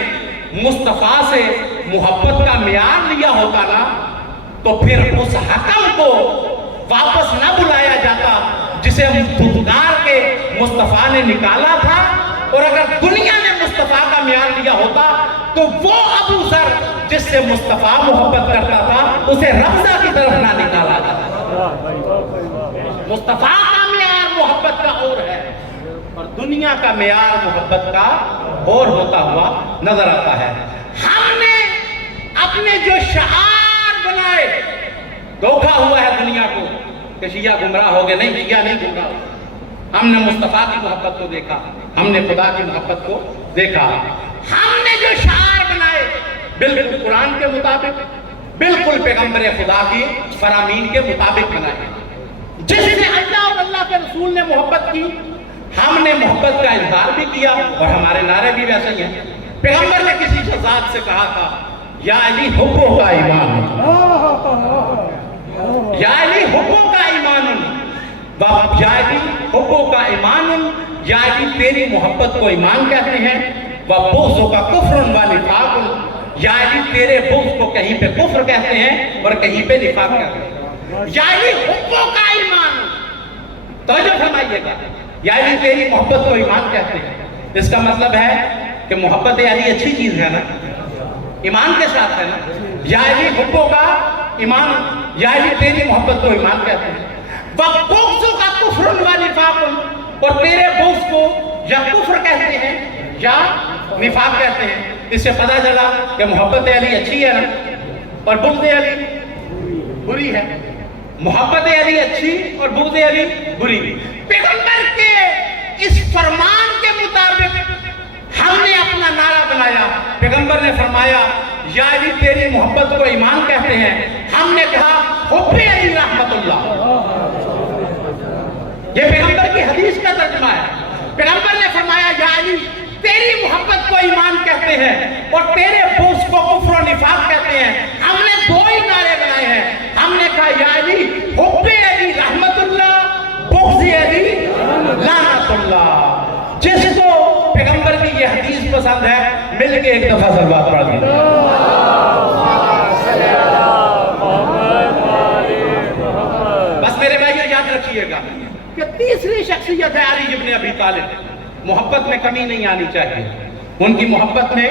مصطفیٰ سے محبت کا معیار لیا ہوتا نا تو پھر اس حکم کو واپس نہ بلایا جاتا جسے بدکار کے مصطفیٰ نے نکالا تھا، اور اگر دنیا نے مصطفیٰ کا معیار لیا ہوتا تو وہ ابو ذر جس سے مصطفیٰ محبت کرتا تھا اسے رفضہ کی طرف نہ نکالا جاتا۔ مصطفیٰ کا معیار محبت کا اور ہے اور دنیا کا معیار محبت کا اور ہوتا ہوا نظر آتا ہے۔ ہم نے اپنے جو شعار بنائے، دھوکا ہوا ہے دنیا کو کہ شیعہ گمراہ ہو گئے، نہیں شیعہ نہیں گمراہ، ہم نے مصطفیٰ کی محبت کو دیکھا، ہم نے خدا کی محبت کو دیکھا، ہم نے جو شعار بنائے بالکل قرآن کے مطابق، بالکل پیغمبر خدا کی فرامین کے مطابق بنائے، جس نے اللہ اور اللہ کے رسول نے محبت کی ہم نے محبت کا اظہار بھی کیا، اور ہمارے نعرے بھی ویسے ہی ہیں۔ پیغمبر نے کسی شہزاد سے کہا تھا یا علی حبوں کا ایمان، یا علی حبوں کا ایمان، یا علی حبوں کا ایمان، یا علی تیری محبت کو ایمان کہتے ہیں، وَبُغْضُ کا کفر و نفاق، یا علی تیرے بغض کو کہیں پہ کفر کہتے ہیں اور کہیں پہ نفاق کہتے ہیں۔ یا علی حبوں کا ایمان، توجہ فرمائیے گا، یا علی تیری محبت کو ایمان کہتے ہیں، اس کا مطلب ہے کہ محبت علی اچھی چیز ہے نا، ایمان کے ساتھ ہے نا۔ یا علی حبوں کا ایمان، یا علی تیری محبت کو ایمان کہتے ہیں، وَبُغْضُ کا کفر و نفاق، اور تیرے بغض کو یا کفر کہتے ہیں یا نفاق کہتے ہیں۔ اس سے پتہ چلا کہ محبت علی اچھی ہے نا اور بغض علی بری ہے، محبت علی اچھی اور بغض علی بری۔ پیغمبر کے اس فرمان کے مطابق ہم نے اپنا نعرہ بنایا، پیغمبر نے فرمایا یا علی تیری محبت کو ایمان کہتے ہیں، ہم نے کہا حب علی رحمت اللہ، ایمان کہتے ہیں اور تیرے بغض کو کفر و نفاق کہتے ہیں. ہم نے دو ہی نعرے بنائے ہیں. ہم نے کہا یا علی حب علی رحمت اللہ، بغض علی لعنت اللہ. جس کو پیغمبر کی یہ حدیث پسند ہے مل کے ایک دفعہ صلوات پڑھ دیجیے. بس میرے بھائیو یاد رکھیے گا کہ تیسری شخصیت ہے علی ابن ابی طالب. محبت میں کمی نہیں آنی چاہیے. ان کی محبت میں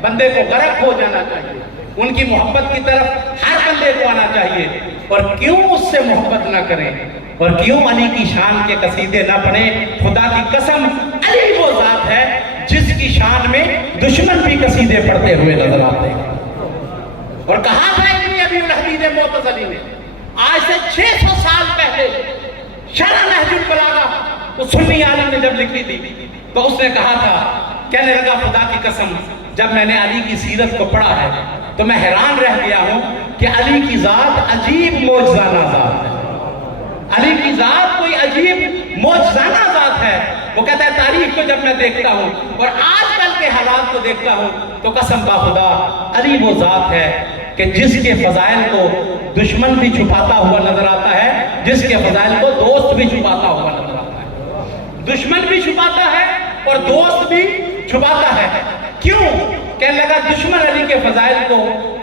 بندے کو غرق ہو جانا چاہیے. ان کی محبت کی طرف ہر بندے کو آنا چاہیے. اور کیوں اس سے محبت نہ کریں اور کیوں علی کی شان کے قصیدے نہ پڑھیں؟ خدا کی قسم علی وہ ذات ہے جس کی شان میں دشمن بھی قصیدے پڑھتے ہوئے نظر آتے ہیں. اور کہا تھا ابن ابی الحدید معتزلی نے آج سے 600 سال پہلے شرح نہج البلاغہ اس سنی عالم نے جب لکھی تھی تو اس نے کہا تھا، کہنے لگا خدا کی قسم جب میں نے علی کی سیرت کو پڑھا ہے تو میں حیران رہ گیا ہوں کہ علی کی ذات عجیب معجزانہ ذات ہے. علی کی ذات کوئی عجیب معجزانہ ذات ہے. وہ کہتا ہے تاریخ کو جب میں دیکھتا ہوں اور آج کل کے حالات کو دیکھتا ہوں تو قسم با خدا علی وہ ذات ہے کہ جس کے فضائل کو دشمن بھی چھپاتا ہوا نظر آتا ہے، جس کے فضائل کو دوست بھی چھپاتا ہوا نظر آتا ہے. دشمن بھی چھپاتا ہے اور دوست بھی چھپاتا ہے. کیوں؟ کہنے لگا دشمن علی کے فضائل کو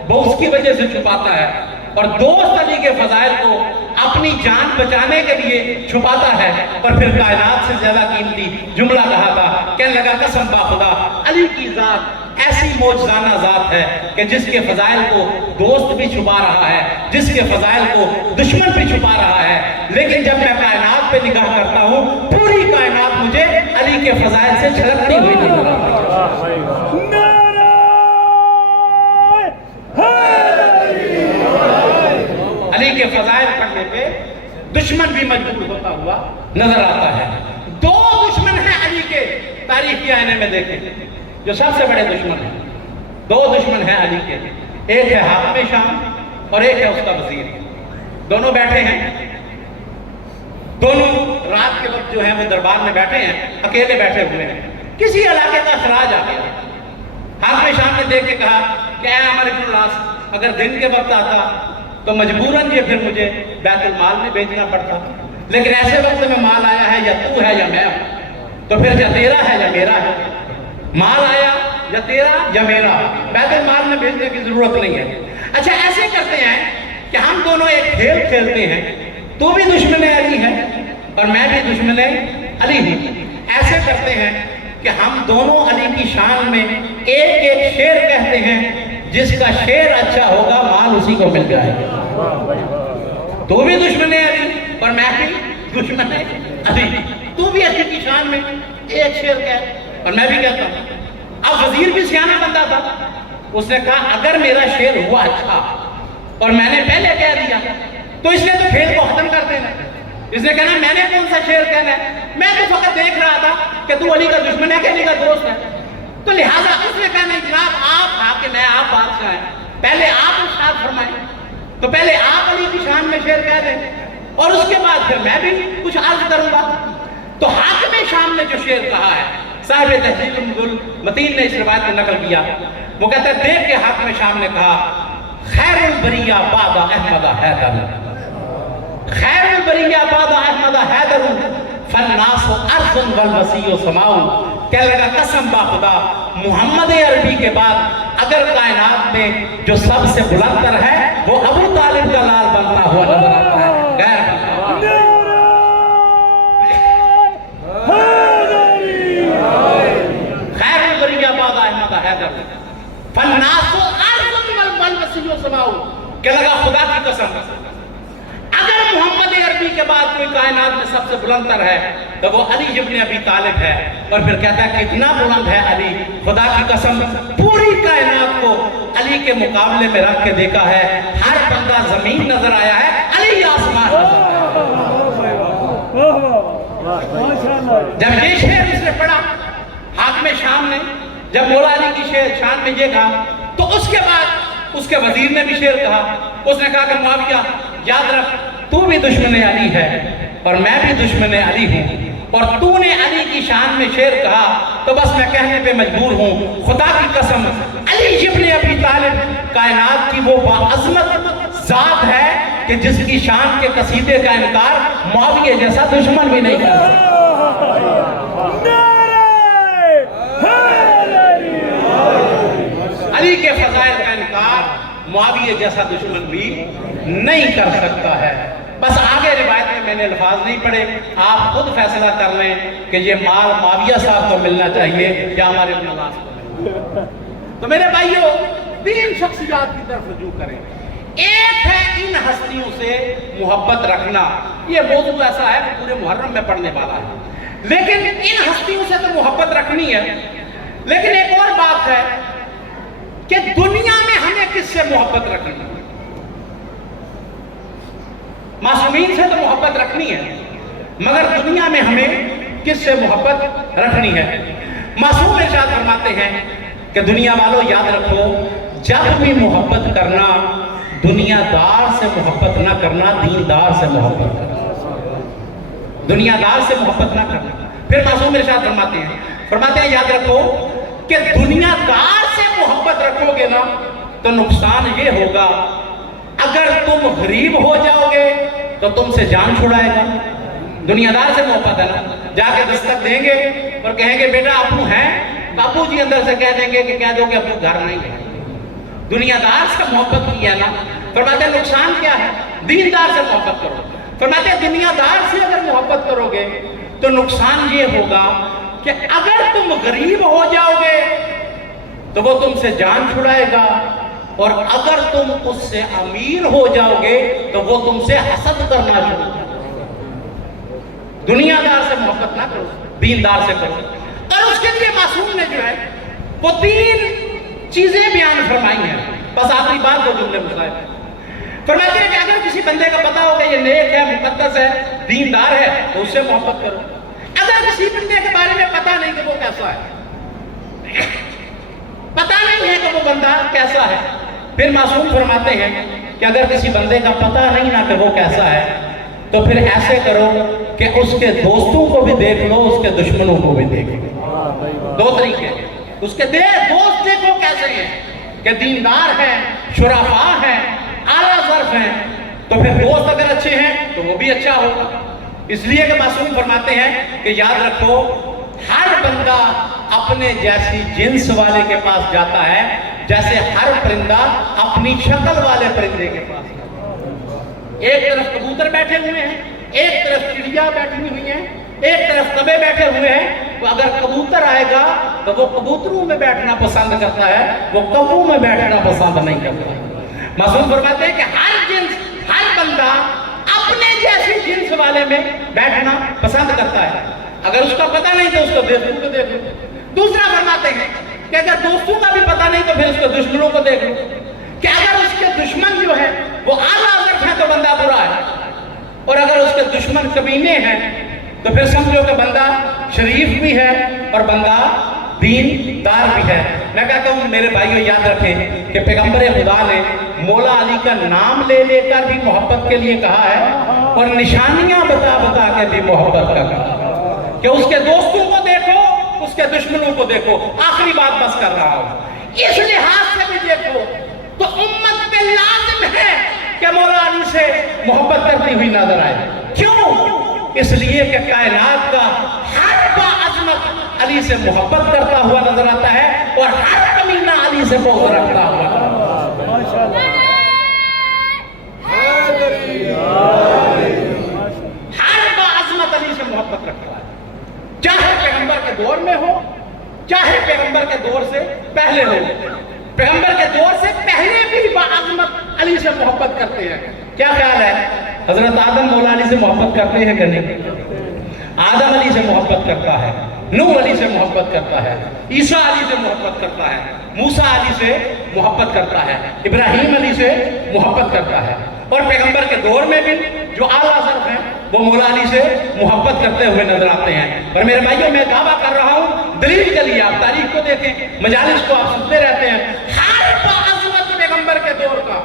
بغض کی وجہ سے چھپاتا ہے اور دوست علی کے فضائل کو اپنی جان بچانے کے لیے چھپاتا ہے. اور پھر کائنات سے زیادہ قیمتی جملہ کہا تھا، کہنے لگا قسم با خدا علی کی ذات ایسی معجزانہ ذات ہے کہ جس کے فضائل کو دوست بھی چھپا رہا ہے، جس کے فضائل کو دشمن بھی چھپا رہا ہے. لیکن جب میں کائنات پہ نگاہ کرتا ہوں پوری کائنات مجھے علی کے فضائل سے چھلکتی ہوئی نظر آتی ہے. علی کے فضائل پڑھنے پہ دشمن بھی مجبور ہوتا ہوا نظر آتا ہے. دو دشمن ہیں علی کے تاریخ کے آئینے میں دیکھیں جو سب سے بڑے دشمن ہیں. دو دشمن ہیں علی کے، ایک ہے حاکم شام اور ایک ہے اس کا وزیر. دونوں بیٹھے ہیں، دونوں رات کے وقت جو ہیں وہ دربار میں بیٹھے ہیں، اکیلے بیٹھے ہوئے ہیں. کسی علاقے کا خراج آ گیا. حاکم شام نے دیکھ کے کہا کہ اے عمر بن العاص اگر دن کے وقت آتا تو مجبوراً یہ پھر مجھے بیت المال میں بیچنا پڑتا، لیکن ایسے وقت میں مال آیا ہے یا تو ہے یا میں ہوں، تو پھر یا تیرا ہے یا میرا ہے. مال آیا یا تیرا یا میرا، بیت المال میں بیچنے کی ضرورت نہیں ہے. اچھا ایسے کرتے ہیں کہ ہم دونوں ایک کھیل کھیلتے ہیں، تو بھی دشمن علی ہے اور میں بھی دشمن علی ہوں. ایسے کرتے ہیں کہ ہم دونوں علی کی شان میں ایک ایک شعر کہتے ہیں، جس کا شعر اچھا ہوگا مال اسی کو مل جائے گا. تو بھی دشمن علی اور میں بھی دشمن علی. تو بھی علی کی شان میں ایک شعر کہہ اور میں بھی کہتا ہوں. اب وزیر بھی سیانہ بندہ تھا، اس نے کہا اگر میرا شعر ہوا اچھا اور میں نے پہلے کہہ دیا تو اس نے تو کھیل کو ختم کر دینا. اس نے کہنا میں نے کون سا شعر کہنا ہے، میں تو فقط دیکھ رہا تھا کہ تو علی کا دشمن ہے کہ علی کا دوست ہے. تو لہٰذا اس نے کہا نہیں جناب آپ حاکم ہیں، آپ بادشاہ ہیں، پہلے آپ ارشاد فرمائیں. تو پہلے آپ علی کی شان میں شعر کہہ دیں اور اس کے بعد پھر میں بھی کچھ عرض کروں گا. تو حاکم شام نے جو شعر کہا ہے صاحب تہذیب المتین نے اس روایت کو نقل کیا. وہ کہتا ہے دیکھ کے حاکم شام نے کہا خیر البریہ بعد احمد حیدر، خیر البریہ بعد احمد حیدر فالناس ارض والوسیع سماؤ. کہنے لگا قسم با خدا محمد عربی کے بعد اگر کائنات میں جو سب سے بلند تر ہے وہ ابو طالب کا لال بنتا ہوا نظر آتا ہے. غیر خیر البریہ بعد احمد حیدر فالناس ارض والوسیع سماؤ. کہنے لگا خدا کی قسم اگر محمد عربی کے بعد کوئی کائنات میں سب سے بلند تر ہے تو وہ علی ابن ابی طالب ہے. اور پھر کہتا ہے کتنا بلند ہے علی، خدا کی قسم پوری کائنات کو علی کے مقابلے میں رکھ کے دیکھا ہے. ہر بندہ زمین نظر آیا ہے، علی آسمان نظر آیا. جب یہ شعر اس نے پڑھا حاکم شام نے، جب مولا علی کی شان میں یہ کہا تو اس کے بعد اس کے وزیر نے بھی شعر کہا. اس نے کہا کہ معاویہ یاد رکھ تو بھی دشمن علی ہے اور میں بھی دشمن علی ہوں. اور تو نے علی کی شان میں شعر کہا تو بس میں کہنے پہ مجبور ہوں، خدا کی قسم علی ابن ابی طالب کائنات کی وہ باعظمت ذات ہے کہ جس کی شان کے قصیدے کا انکار معاویہ جیسا دشمن بھی نہیں کر سکتا۔ علی کے فضائل کا انکار معاویہ جیسا دشمن بھی نہیں کر سکتا ہے۔ بس آگے روایت میں نے الفاظ نہیں پڑھے، آپ خود فیصلہ کر لیں کہ یہ مال معاویہ صاحب کو ملنا چاہیے یا ہمارے ابن عباس کو۔ تو میرے بھائیوں، تین شخصیات کی طرف رجوع کریں۔ ایک ہے ان ہستیوں سے محبت رکھنا، یہ موضوع ایسا ہے کہ پورے محرم میں پڑھنے والا ہے، لیکن ان ہستیوں سے تو محبت رکھنی ہے، لیکن ایک اور بات ہے کہ دنیا میں ہمیں کس سے محبت رکھنی ہے۔ معصومین سے تو محبت رکھنی ہے، مگر دنیا میں ہمیں کس سے محبت رکھنی ہے۔ معصوم ارشاد فرماتے ہیں کہ دنیا والوں یاد رکھو، جب بھی محبت کرنا دنیا دار سے محبت نہ کرنا، دیندار سے محبت کرنا، دنیا دار سے محبت نہ کرنا۔ پھر معصوم ارشاد فرماتے ہیں یاد رکھو کہ دنیا دار سے محبت رکھو گے نا تو نقصان یہ ہوگا، اگر تم غریب ہو جاؤ گے تو تم سے جان چھڑائے گا۔ دنیا دار سے محبت ہے نا، جا کے دستک دیں گے اور کہیں گے بیٹا ابو ہیں، تو ابو جی اندر سے کہہ دیں گے کہ کہہ دو کہ ابو گھر نہیں ہے۔ دنیا دار سے محبت کی ہے نا، فرماتے ہیں نقصان کیا ہے، دیندار سے محبت کرو۔ فرماتے ہیں دنیا دار سے اگر محبت کرو گے تو نقصان یہ ہوگا کہ اگر تم غریب ہو جاؤ گے تو وہ تم سے جان چھڑائے گا، اور اگر تم اس سے امیر ہو جاؤ گے تو وہ تم سے حسد کرنا شروع کر دے گا۔ دنیا دار سے محبت نہ کرو، دیندار سے کرو۔ اور اس کے لیے معصوم نے جو ہے وہ تین چیزیں بیان فرمائی ہیں۔ بس آخری بات دو جملے مصاحب فرماتے ہیں کہ اگر کسی بندے کا پتا ہو کہ یہ نیک ہے، مقدس ہے، دیندار ہے تو اس سے محبت کرو۔ اگر کسی بندے کے بارے میں پتا نہیں کہ وہ کیسا ہے، پتا نہیں ہے کہ وہ بندہ کیسا ہے، پھر معصوم فرماتے ہیں کہ اگر کسی بندے کا پتا نہیں نہ کہ وہ کیسا ہے تو پھر ایسے کرو کہ اس کے دوستوں کو بھی دیکھ لو، اس کے دشمنوں کو بھی دیکھ لو۔ دو طریقے، اس کے دوست دیکھو کیسے ہیں کہ دیندار ہیں، شرفاء ہیں، اعلیٰ ظرف ہیں، تو پھر دوست اگر اچھے ہیں تو وہ بھی اچھا ہوگا۔ اس لیے کہ معصوم فرماتے ہیں کہ یاد رکھو ہر بندہ اپنے جیسی جنس والے کے پاس جاتا ہے جیسے ہر پرندہ اپنی شکل والے پرندے کے پاس جاتا ہے۔ ایک طرف کبوتر بیٹھے ہوئے ہیں، ایک طرف چڑیا بیٹھی ہوئی ہیں، ایک طرف کبے بیٹھے ہوئے ہیں، تو اگر کبوتر آئے گا تو وہ کبوتروں میں بیٹھنا پسند کرتا ہے، وہ کبوں میں بیٹھنا پسند نہیں کرتا ہے۔ معصوم فرماتے ہیں کہ ہر جنس، ہر بندہ اپنے جیسی جنس والے میں بیٹھنا پسند کرتا ہے۔ اگر اس کا پتہ نہیں تو اس کو دوستوں کو دیکھ لو۔ دوسرا فرماتے ہیں کہ اگر دوستوں کا بھی پتہ نہیں تو پھر اس کے دشمنوں کو دیکھ لو، کہ اگر اس کے دشمن جو ہے وہ اعلیٰ ظرف ہے تو بندہ برا ہے، اور اگر اس کے دشمن کمینے ہیں تو پھر سمجھو کہ بندہ شریف بھی ہے اور بندہ دین دار بھی ہے۔ میں کہتا ہوں میرے بھائیوں یاد رکھیں کہ پیغمبر خدا نے مولا علی کا نام لے لے کر بھی محبت کے لیے کہا ہے، اور نشانیاں بتا بتا کے بھی محبت کا کہا کہ اس کے دوستوں کو دیکھو، اس کے دشمنوں کو دیکھو۔ آخری بات بس کر رہا ہوں، اس لحاظ سے بھی دیکھو تو امت پہ لازم ہے کہ مولا علی سے محبت کرتی ہوئی نظر آئے۔ کیوں؟ اس لیے کہ کائنات کا ہر باعظمت علی سے محبت کرتا ہوا نظر آتا ہے، اور ہر کمینہ علی سے بغض رکھتا ہوا۔ ہر باعظمت علی سے محبت رکھتا ہے، چاہے پیغمبر کے دور میں ہو، چاہے پیغمبر کے دور سے پہلے ہو۔ پیغمبر کے دور سے پہلے بھی باعظمت علی سے محبت کرتے ہیں۔ کیا خیال ہے، حضرت آدم مولا علی سے محبت کرتے ہیں کہ نہیں؟ آدم علی سے محبت کرتا ہے، نوح علی سے محبت کرتا ہے، عیسیٰ علی سے محبت کرتا ہے، موسیٰ علی سے محبت کرتا ہے، ابراہیم علی سے محبت کرتا ہے، اور پیغمبر کے دور میں بھی جو اعلیٰ ظرف ہیں وہ مولا علی سے محبت کرتے ہوئے نظر آتے ہیں۔ اور میرے بھائیوں میں دعویٰ کر رہا ہوں، دلیل کے لیے آپ تاریخ کو دیکھیں، مجالس کو آپ سنتے رہتے ہیں، ہر باعظمت پیغمبر کے دور کا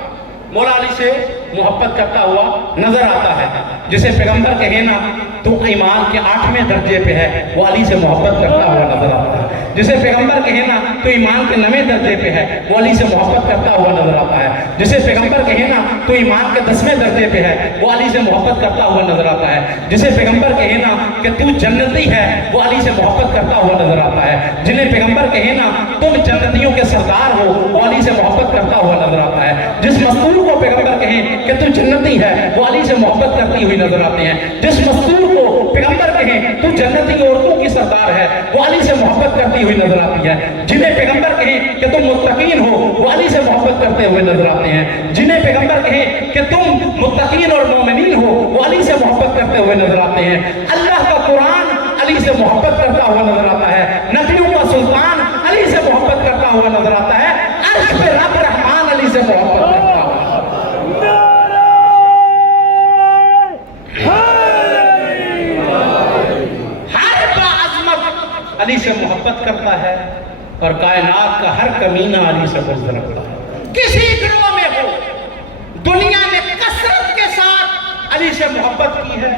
مولا علی سے محبت کرتا ہوا نظر آتا ہے. جسے پیغمبر کہے نا تو ایمان کے 8ویں درجے پہ ہے وہ علی سے محبت کرتا ہوا نظر آتا ہے. جسے پیغمبر کہے نا تو ایمان کے 9ویں درجے پہ ہے وہ علی سے محبت کرتا ہوا نظر آتا ہے. جسے پیغمبر کہے نا تو ایمان کے 10ویں درجے پہ ہے وہ علی سے محبت کرتا ہوا نظر آتا ہے. جسے پیغمبر کہے نا کہ تو جنتی ہے وہ علی سے محبت کرتا ہوا نظر آتا ہے. جنہیں پیغمبر کہے نا تم جنتیوں کے سردار ہو وہ علی سے محبت کرتا ہوا نظر آتا ہے. جس مستور کو پیغمبر کہیں کہ تو جنتی ہے وہ علی سے محبت کرتی ہوئی نظر آتے ہیں. جس مستور کو پیغمبر کہیں تو جنتی عورتوں کی سردار ہے وہ علی سے محبت کرتی ہوئی نظر آتی ہے. جنہیں پیغمبر کہیں کہ تم متقین ہو وہ علی سے محبت کرتے ہوئے نظر آتے ہیں. جنہیں پیغمبر کہیں کہ تم متقین اور مومنین ہو وہ علی سے محبت کرتے ہوئے نظر آتے ہیں. اللہ کا قرآن علی سے محبت کرتا ہوا نظر آتا ہے. نبیوں کا سلطان علی سے محبت کرتا ہوا نظر آتا ہے. عرش پہ رب رحمان علی سے محبت کرتا ہوا. ہر باعظمت علی سے محبت کرتا ہے اور کائنات کا ہر کمینہ علی سے بغض رکھتا ہے. کسی گروہ میں ہو دنیا نے کثرت کے ساتھ علی سے محبت کی ہے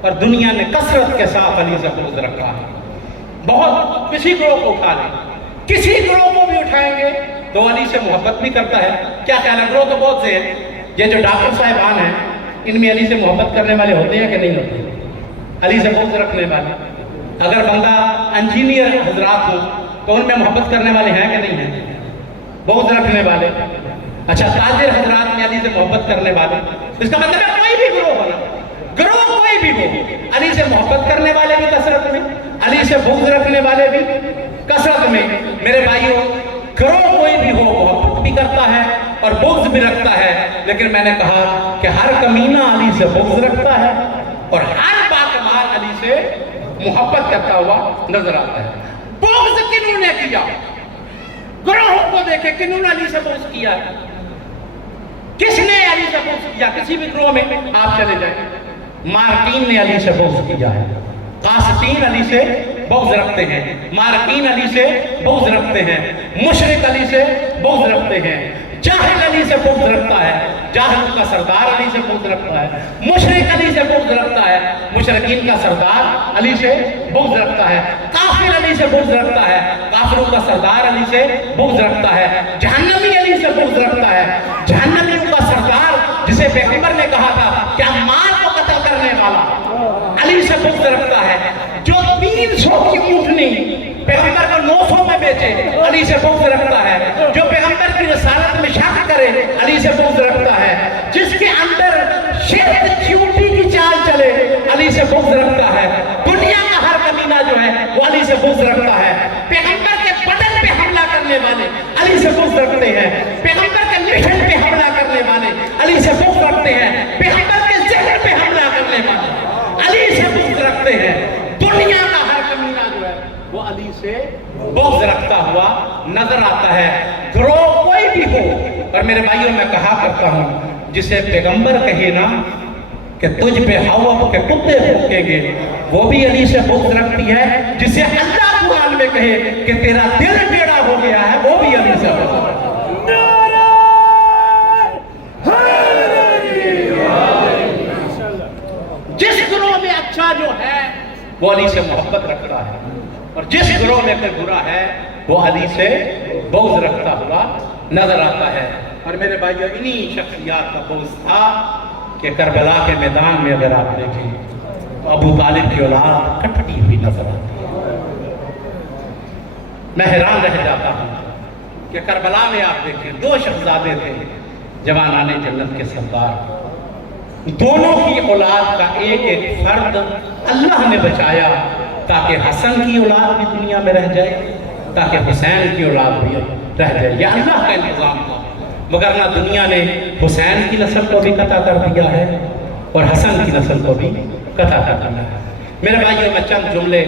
اور دنیا نے کثرت کے ساتھ علی سے بغض رکھا ہے. بہت کسی گروہ کو اٹھا لیں, کسی گروہ کو بھی اٹھائیں گے تو علی سے محبت بھی کرتا ہے. کیا خیال ہے, گروہ تو بہت سے ہیں. یہ جو ڈاکٹر صاحبان ہیں ان میں علی سے محبت کرنے والے ہوتے ہیں کہ نہیں ہوتے, علی سے بغض رکھنے والے. اگر بندہ انجینئر حضرات ہو تو ان میں محبت کرنے والے ہیں کہ نہیں ہیں, بغض رکھنے والے. اچھا, تاجر حضرات میں علی سے محبت کرنے والے. اس کا مطلب ہے کوئی بھی گروہ ہونا, گروہ کوئی بھی ہو, علی سے محبت کرنے والے بھی کثرت میں, علی سے بغض رکھنے والے بھی کثرت میں. میرے بھائیوں, گروہ کوئی بھی ہو محبت بھی کرتا ہے اور بغض بھی رکھتا ہے, لیکن میں نے کہا کہ ہر کمینہ علی سے بغض رکھتا ہے اور ہر باکمال علی سے محبت کرتا ہوا نظر آتا ہے. بغض کنہوں نے کیا؟ گروہوں کو دیکھے کنہوں نے علی سے بغض کیا؟ کس نے علی سے بغض کیا؟ کسی بھی گروہ میں آپ چلے جائیں. مارکین نے علی سے بغض کیا ہے, قاسطین علی سے بغض رکھتے ہیں, مارکین علی سے بغض رکھتے ہیں, مشرک علی سے بغض رکھتے ہیں, جاہل علی سے بغض رکھتا ہے, جاہل کا سردار علی سے بغض رکھتا ہے, مشرک علی سے بغض رکھتا ہے, مشرکین کا سردار علی سے بغض رکھتا ہے, کافر علی سے بغض رکھتا ہے, کافروں کا سردار علی سے بغض رکھتا ہے, جہنمی علی سے بغض رکھتا ہے, جہنمیوں کا سردار جسے پیغمبر نے کہا تھا کیا مال کو قتل کرنے والا علی سے بغض رکھتا ہے, جو 300 کی اونٹنی پیغمبر کو 900 میں بیچے علی سے بغض رکھتا ہے, جو پیغمبر کی رسالت میں شک کرے علی سے بغض رکھتا ہے, جس کے اندر شرک چیوٹی کی چال چلے علی سے بغض رکھتا ہے. دنیا کا ہر کمینہ جو ہے وہ علی سے بغض رکھتا ہے. پیغمبر کے بدن پہ حملہ کرنے والے علی سے بغض رکھتے ہیں, پیغمبر کے مشن پہ حملہ کرنے والے علی سے بغض رکھتے ہیں, پیغمبر کے ذہن پہ حملہ کرنے والے علی سے بغض رکھتے ہیں. دنیا کا ہر کمینہ جو ہے وہ علی سے بغض رکھتا ہوا نظر آتا ہے. گروہ کوئی بھی ہو, اور میرے بھائیوں میں کہا کرتا ہوں جسے پیغمبر کہے نا کہ تجھ پہ ہوا کے کتے بھونکیں گے وہ بھی علی سے بغض رکھتی ہے. جسے اللہ قرآن میں کہے کہ تیرا دل ٹیڑھا ہو گیا ہے وہ بھی علی سے بغض رکھتی ہے. جس گروہ میں اچھا جو ہے وہ علی سے محبت رکھتا ہے اور جس گروہ میں کوئی برا ہے وہ علی سے بغض رکھتا ہوا نظر آتا ہے. اور میرے بھائیو, انہی شخصیات کا بغض تھا کہ کربلا کے میدان میں اگر آپ دیکھیں تو ابو طالب کی اولاد کٹی ہوئی نظر آتی ہے. میں حیران رہ جاتا ہوں کہ کربلا میں آپ دیکھیں 2 شہزادے تھے جوانان جنت کے سردار, دونوں کی اولاد کا ایک ایک فرد اللہ نے بچایا تاکہ حسن کی اولاد بھی دنیا میں رہ جائے, تاکہ حسین کی اولاد بھی رہ جائے. یہ اللہ کا انتظام تھا, مگر نہ دنیا نے حسین کی نسل کو بھی قطع کر دیا ہے اور حسن کی نسل کو بھی قطع کر دیا ہے. میرے بھائیوں, میں چند جملے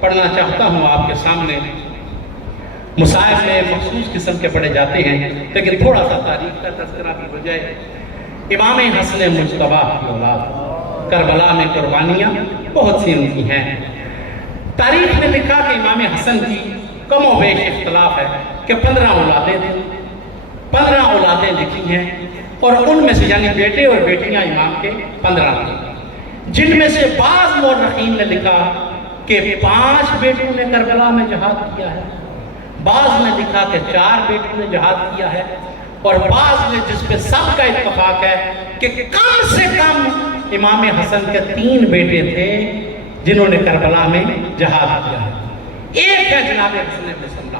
پڑھنا چاہتا ہوں آپ کے سامنے. مصائب میں مخصوص قسم کے پڑھے جاتے ہیں لیکن تھوڑا سا تاریخ کا تذکرہ بھی ہو جائے. امام حسن مجتبیٰ کی اولاد, کربلا میں قربانیاں بہت سی ان کی ہیں. تاریخ میں لکھا کہ امام حسن کی کم و بیش اختلاف ہے کہ 15 اولادیں تھیں, 15 اولادیں لکھی ہیں. اور ان میں سے یعنی بیٹے اور بیٹیاں امام کے 15 تھے، جن میں سے بعض مورخین نے لکھا کہ 5 بیٹوں نے کربلا میں جہاد کیا ہے، بعض نے لکھا کہ 4 بیٹوں نے جہاد کیا ہے، اور بعض نے جس پہ سب کا اتفاق ہے کہ کم سے کم امام حسن کے 3 بیٹے تھے جنہوں نے کربلا میں جہاد کیا ہے۔ ایک ہے جناب حسن مسنہ،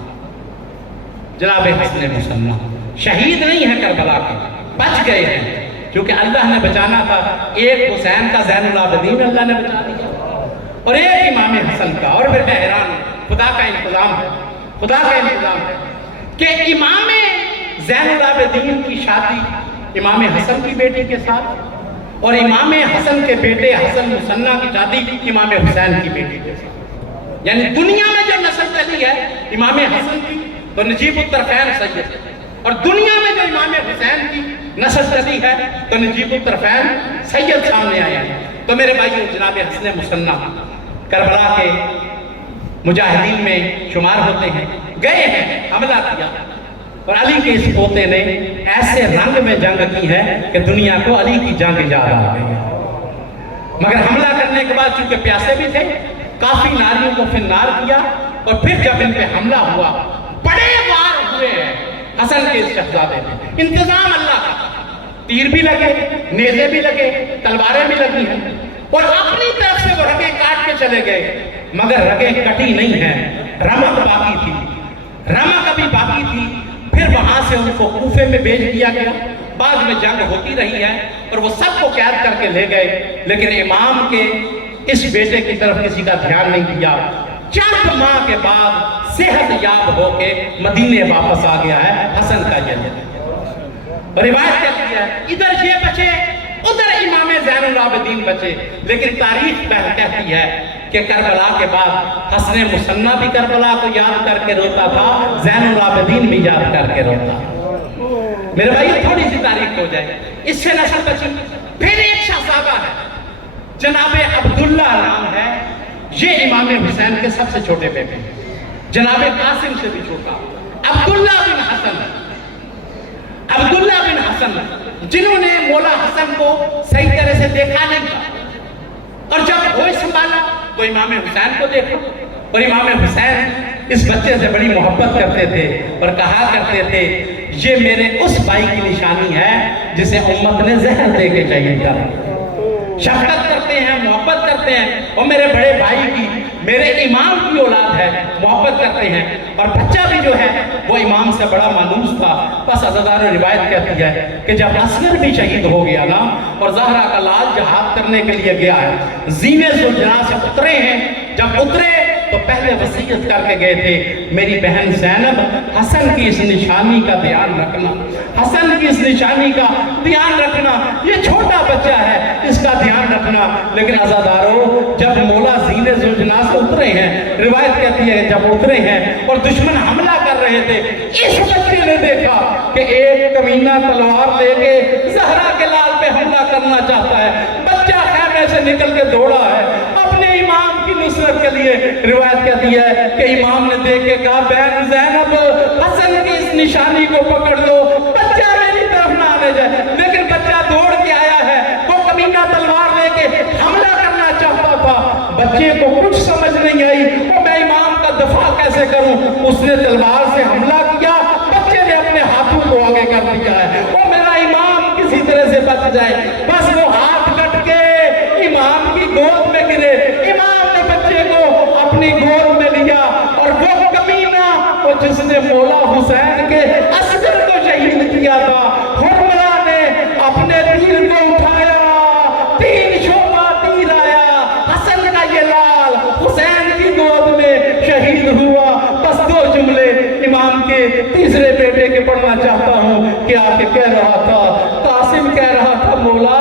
جناب حسن مسنہ شہید نہیں ہے کربلا کے، بچ گئے ہیں کیونکہ اللہ نے بچانا تھا۔ ایک حسین کا زین العابدین اللہ نے بچا دیا اور ایک امام حسن کا، اور پھر میں حیران ہوں، خدا کا انتظام ہے، خدا کا انتظام ہے کہ امام زین العابدین کی شادی امام حسن کی بیٹی کے ساتھ اور امام حسن کے بیٹے حسن مسنہ کی شادی امام حسین کی بیٹی کے ساتھ، یعنی دنیا میں جو نسل چلی ہے امام حسن کی تو نجیب الطرفین سید، اور دنیا میں جو امام حسین کی نسل چلی ہے تو نجیب الطرفین سید سامنے آیا ہے۔ تو میرے بھائیو، جناب حسن مسنہ کربلا کے مجاہدین میں شمار ہوتے ہیں، گئے ہیں، حملہ کیا، اور علی کے اس پوتے نے ایسے رنگ میں جنگ کی ہے کہ دنیا کو علی کی جنگ یاد آ گئی ہے۔ مگر حملہ کرنے کے بعد چونکہ پیاسے بھی تھے، کافی ناریوں کو فنار کیا، اور پھر جب ان پہ حملہ ہوا، بڑے وار ہوئے ہیں حسن کے اس شہزادے میں۔ انتظام اللہ کا، تیر بھی لگے، نیزے بھی لگے، تلواریں بھی لگی ہیں، اور اپنی طرف سے وہ رگیں کاٹ کے چلے گئے، مگر رگیں کٹی نہیں ہیں، رمق باقی تھی، رمق ابھی باقی تھی۔ پھر وہاں سے ان کو کوفے میں بھیج دیا گیا، بعد میں جنگ ہوتی رہی ہے اور وہ سب کو قید کر کے لے گئے، لیکن امام کے اس بیٹے کی طرف کسی کا دھیان نہیں دیا۔ چند ماہ کے بعد صحت یاب ہو کے مدینے واپس آ گیا ہے حسن کا جنگ، اور روایت کہتی ہے ادھر یہ بچے ادھر امام زین العابدین بچے، لیکن تاریخ کہتی ہے کہ کربلا کے بعد حسن مسنہ بھی کربلا کو یاد کر کے روتا تھا، زین العابدین بھی یاد کر کے روتا۔ میرے بھائی تھوڑی سی تاریخ ہو جائے، اس سے نسل بچی۔ پھر ایک شہزادہ ہے جناب عبداللہ نام ہے، یہ امام حسین کے سب سے چھوٹے بیٹے ہیں، جناب قاسم سے بھی چھوٹا، عبداللہ بن حسن، عبداللہ بن حسن جنہوں نے مولا حسن کو صحیح طرح سے دیکھا نہیں تھا، اور جب ہوش سنبھالا تو امام حسین کو دیکھا، اور امام حسین اس بچے سے بڑی محبت کرتے تھے اور کہا کرتے تھے یہ میرے اس بھائی کی نشانی ہے جسے امت نے زہر دے کے شہید کیا۔ شفقت کرتے ہیں، محبت کرتے ہیں، اور میرے بڑے بھائی کی، میرے امام کی اولاد ہے، محبت کرتے ہیں، اور بچہ بھی جو ہے وہ امام سے بڑا مانوس تھا۔ بس عزادار روایت کہتی ہے کہ جب اصغر بھی شہید ہو گیا نا، اور زہرا کا لال جہاد کرنے کے لیے گیا ہے، زینے ذوالجناح سے اترے ہیں، جب اترے تو پہلے وصیت کر کے گئے تھے میری بہن زینب حسن کی اس نشانی کا دھیان رکھنا، حسن کی اس نشانی کا دھیان رکھنا، یہ چھوٹا بچہ ہے اس کا دھیان رکھنا۔ لیکن عزاداروں، جب مولا زینے ذوالجناح سے اترے ہیں، روایت کہتی ہے جب اترے ہیں اور دشمن حملہ کر رہے تھے، اس بچے نے دیکھا کہ ایک کمینہ تلوار لے کے زہرا کے لال پہ حملہ کرنا چاہتا ہے۔ بچہ خیمے سے نکل کے دوڑا ہے اپنے امام کی نصرت کے لیے۔ روایت کہتی ہے کہ امام نے دیکھ کے کہا بہن زینب حسن کی اس نشانی کو پکڑ لو، بچہ میری طرف نہ آنے جائے۔ لیکن بچہ دوڑ کے آیا ہے، وہ کمینہ تلوار لے کے حملہ کرنا چاہتا تھا۔ بچے کو کچھ سمجھ نہیں آئی اور میں امام کا دفاع کیسے کروں، اس نے تلوار سے حملہ کیا، بچے نے اپنے ہاتھوں کو آگے کر دیا ہے اور میرا امام کسی طرح سے بچ جائے۔ بس وہ ہاتھ کٹ کے امام کی گود میں گرے، امام نے بچے کو اپنی گود میں لیا، اور وہ کمینہ وہ جس نے مولا حسین کے اصغر کو شہید کیا تھا، حرملہ نے اپنے تیر کو اٹھایا، 3 شعبہ تیر آیا، حسن کا یہ لال حسین کی گود میں شہید ہوا۔ بس 2 جملے امام کے تیسرے بیٹے کے پڑھنا چاہتا ہوں کہ آپ کہہ رہا تھا، قاسم کہہ رہا تھا مولا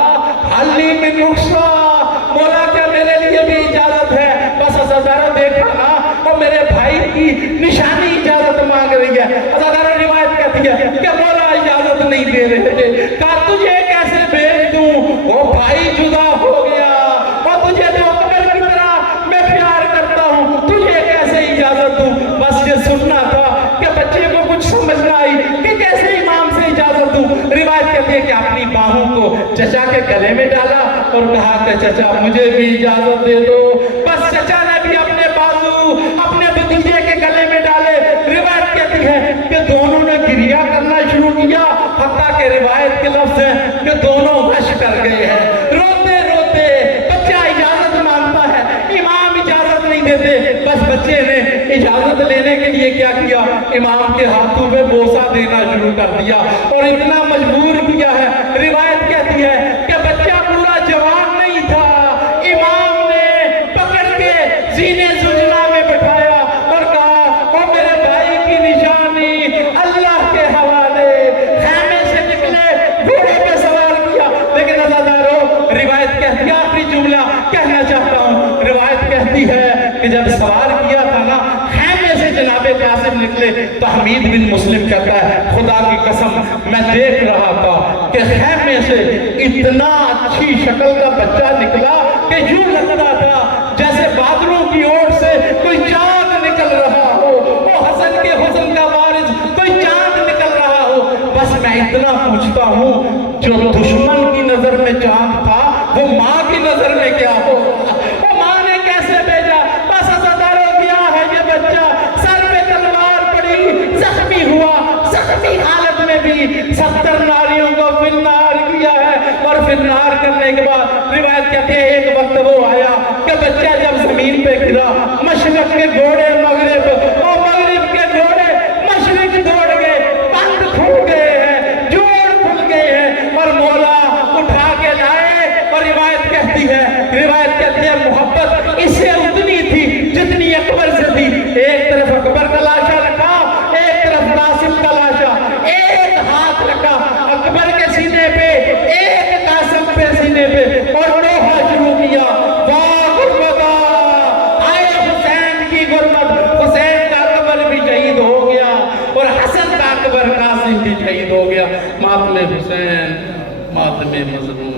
چچا کے گلے میں ڈالا اور کہا کہ چچا مجھے بھی اجازت دے دو. بس چچا نے بھی اپنے بازو اپنے بھتیجے کے گلے میں ڈالے. روایت کہتی ہے کہ دونوں نے گریہ کرنا شروع کیا، حتیٰ کہ روایت کے لفظ ہیں کہ دونوں غش کر گئے ہیں. روتے روتے بچہ اجازت مانگتا ہے، امام اجازت نہیں دیتے. بس بچے نے اجازت لینے کے لیے کیا کیا؟ امام کے ہاتھوں پہ بوسہ دینا شروع کر دیا اور اتنا مجبور کیا ہے. روایت کہتی ہے کہ بچہ پورا جوان نہیں تھا، امام نے پکڑ کے سینے سجنا میں بٹھایا اور کہا او میرے بھائی کی نشانی اللہ کے حوالے. خیمے سے نکلے، گھوڑے پہ سوار کیا. لیکن عزیزانو، روایت کہتی ہے، آخری جملہ کہنا چاہتا ہوں، روایت کہتی ہے کہ جب سوار کیا تھا نا، خیمے سے جناب قاسم نکلے تو حمید بن مسلم کہتا ہے خدا کی قسم میں دیکھ رہا تھا کہ خیمے سے اتنا اچھی شکل کا بچہ نکلا کہ یوں لگتا تھا جیسے بادلوں کی اوٹ سے کوئی چاند نکل رہا ہو، وہ حسن کے حسن کا وارث کوئی چاند نکل رہا ہو. بس میں اتنا پوچھتا ہوں، جو دشمن کی نظر میں چاند تھا وہ ماں کی نظر میں کیا ہو؟ وہ ماں نے کیسے بھیجا؟ بس عزیزانو، گیا ہے یہ بچہ، سر پہ تلوار پڑی، زخمی ہوا، زخمی حالت میں بھی 70 ناریوں کو فنار کیا ہے. اور فنار کرنے کے بعد روایت کہتے ہیں ایک وقت وہ آیا کہ بچہ جب زمین پہ گرا، مشرق کے گھوڑے مغرب اور مغرب کے گھوڑے مشرق دوڑ گئے، بند کھل گئے ہیں، جوڑ کھل گئے ہیں اور مولا اٹھا کے لائے. اور روایت کہتی ہے محبت اس سے اتنی تھی جتنی اکبر سے تھی. ایک طرف اکبر کا لاشا رکھا، ایک طرف قاسم کا لاشا، ایک ہاتھ رکھا اکبر کے سینے پہ، ایک قاسم پہ سینے پہ، اور لوہا شروع کیا. واہ غربتا، آئے حسین کی غربت. حسین کا اکبر بھی شہید ہو گیا اور حسن کا اکبر قاسم بھی شہید ہو گیا. ماتم حسین، ماتم مظلوم.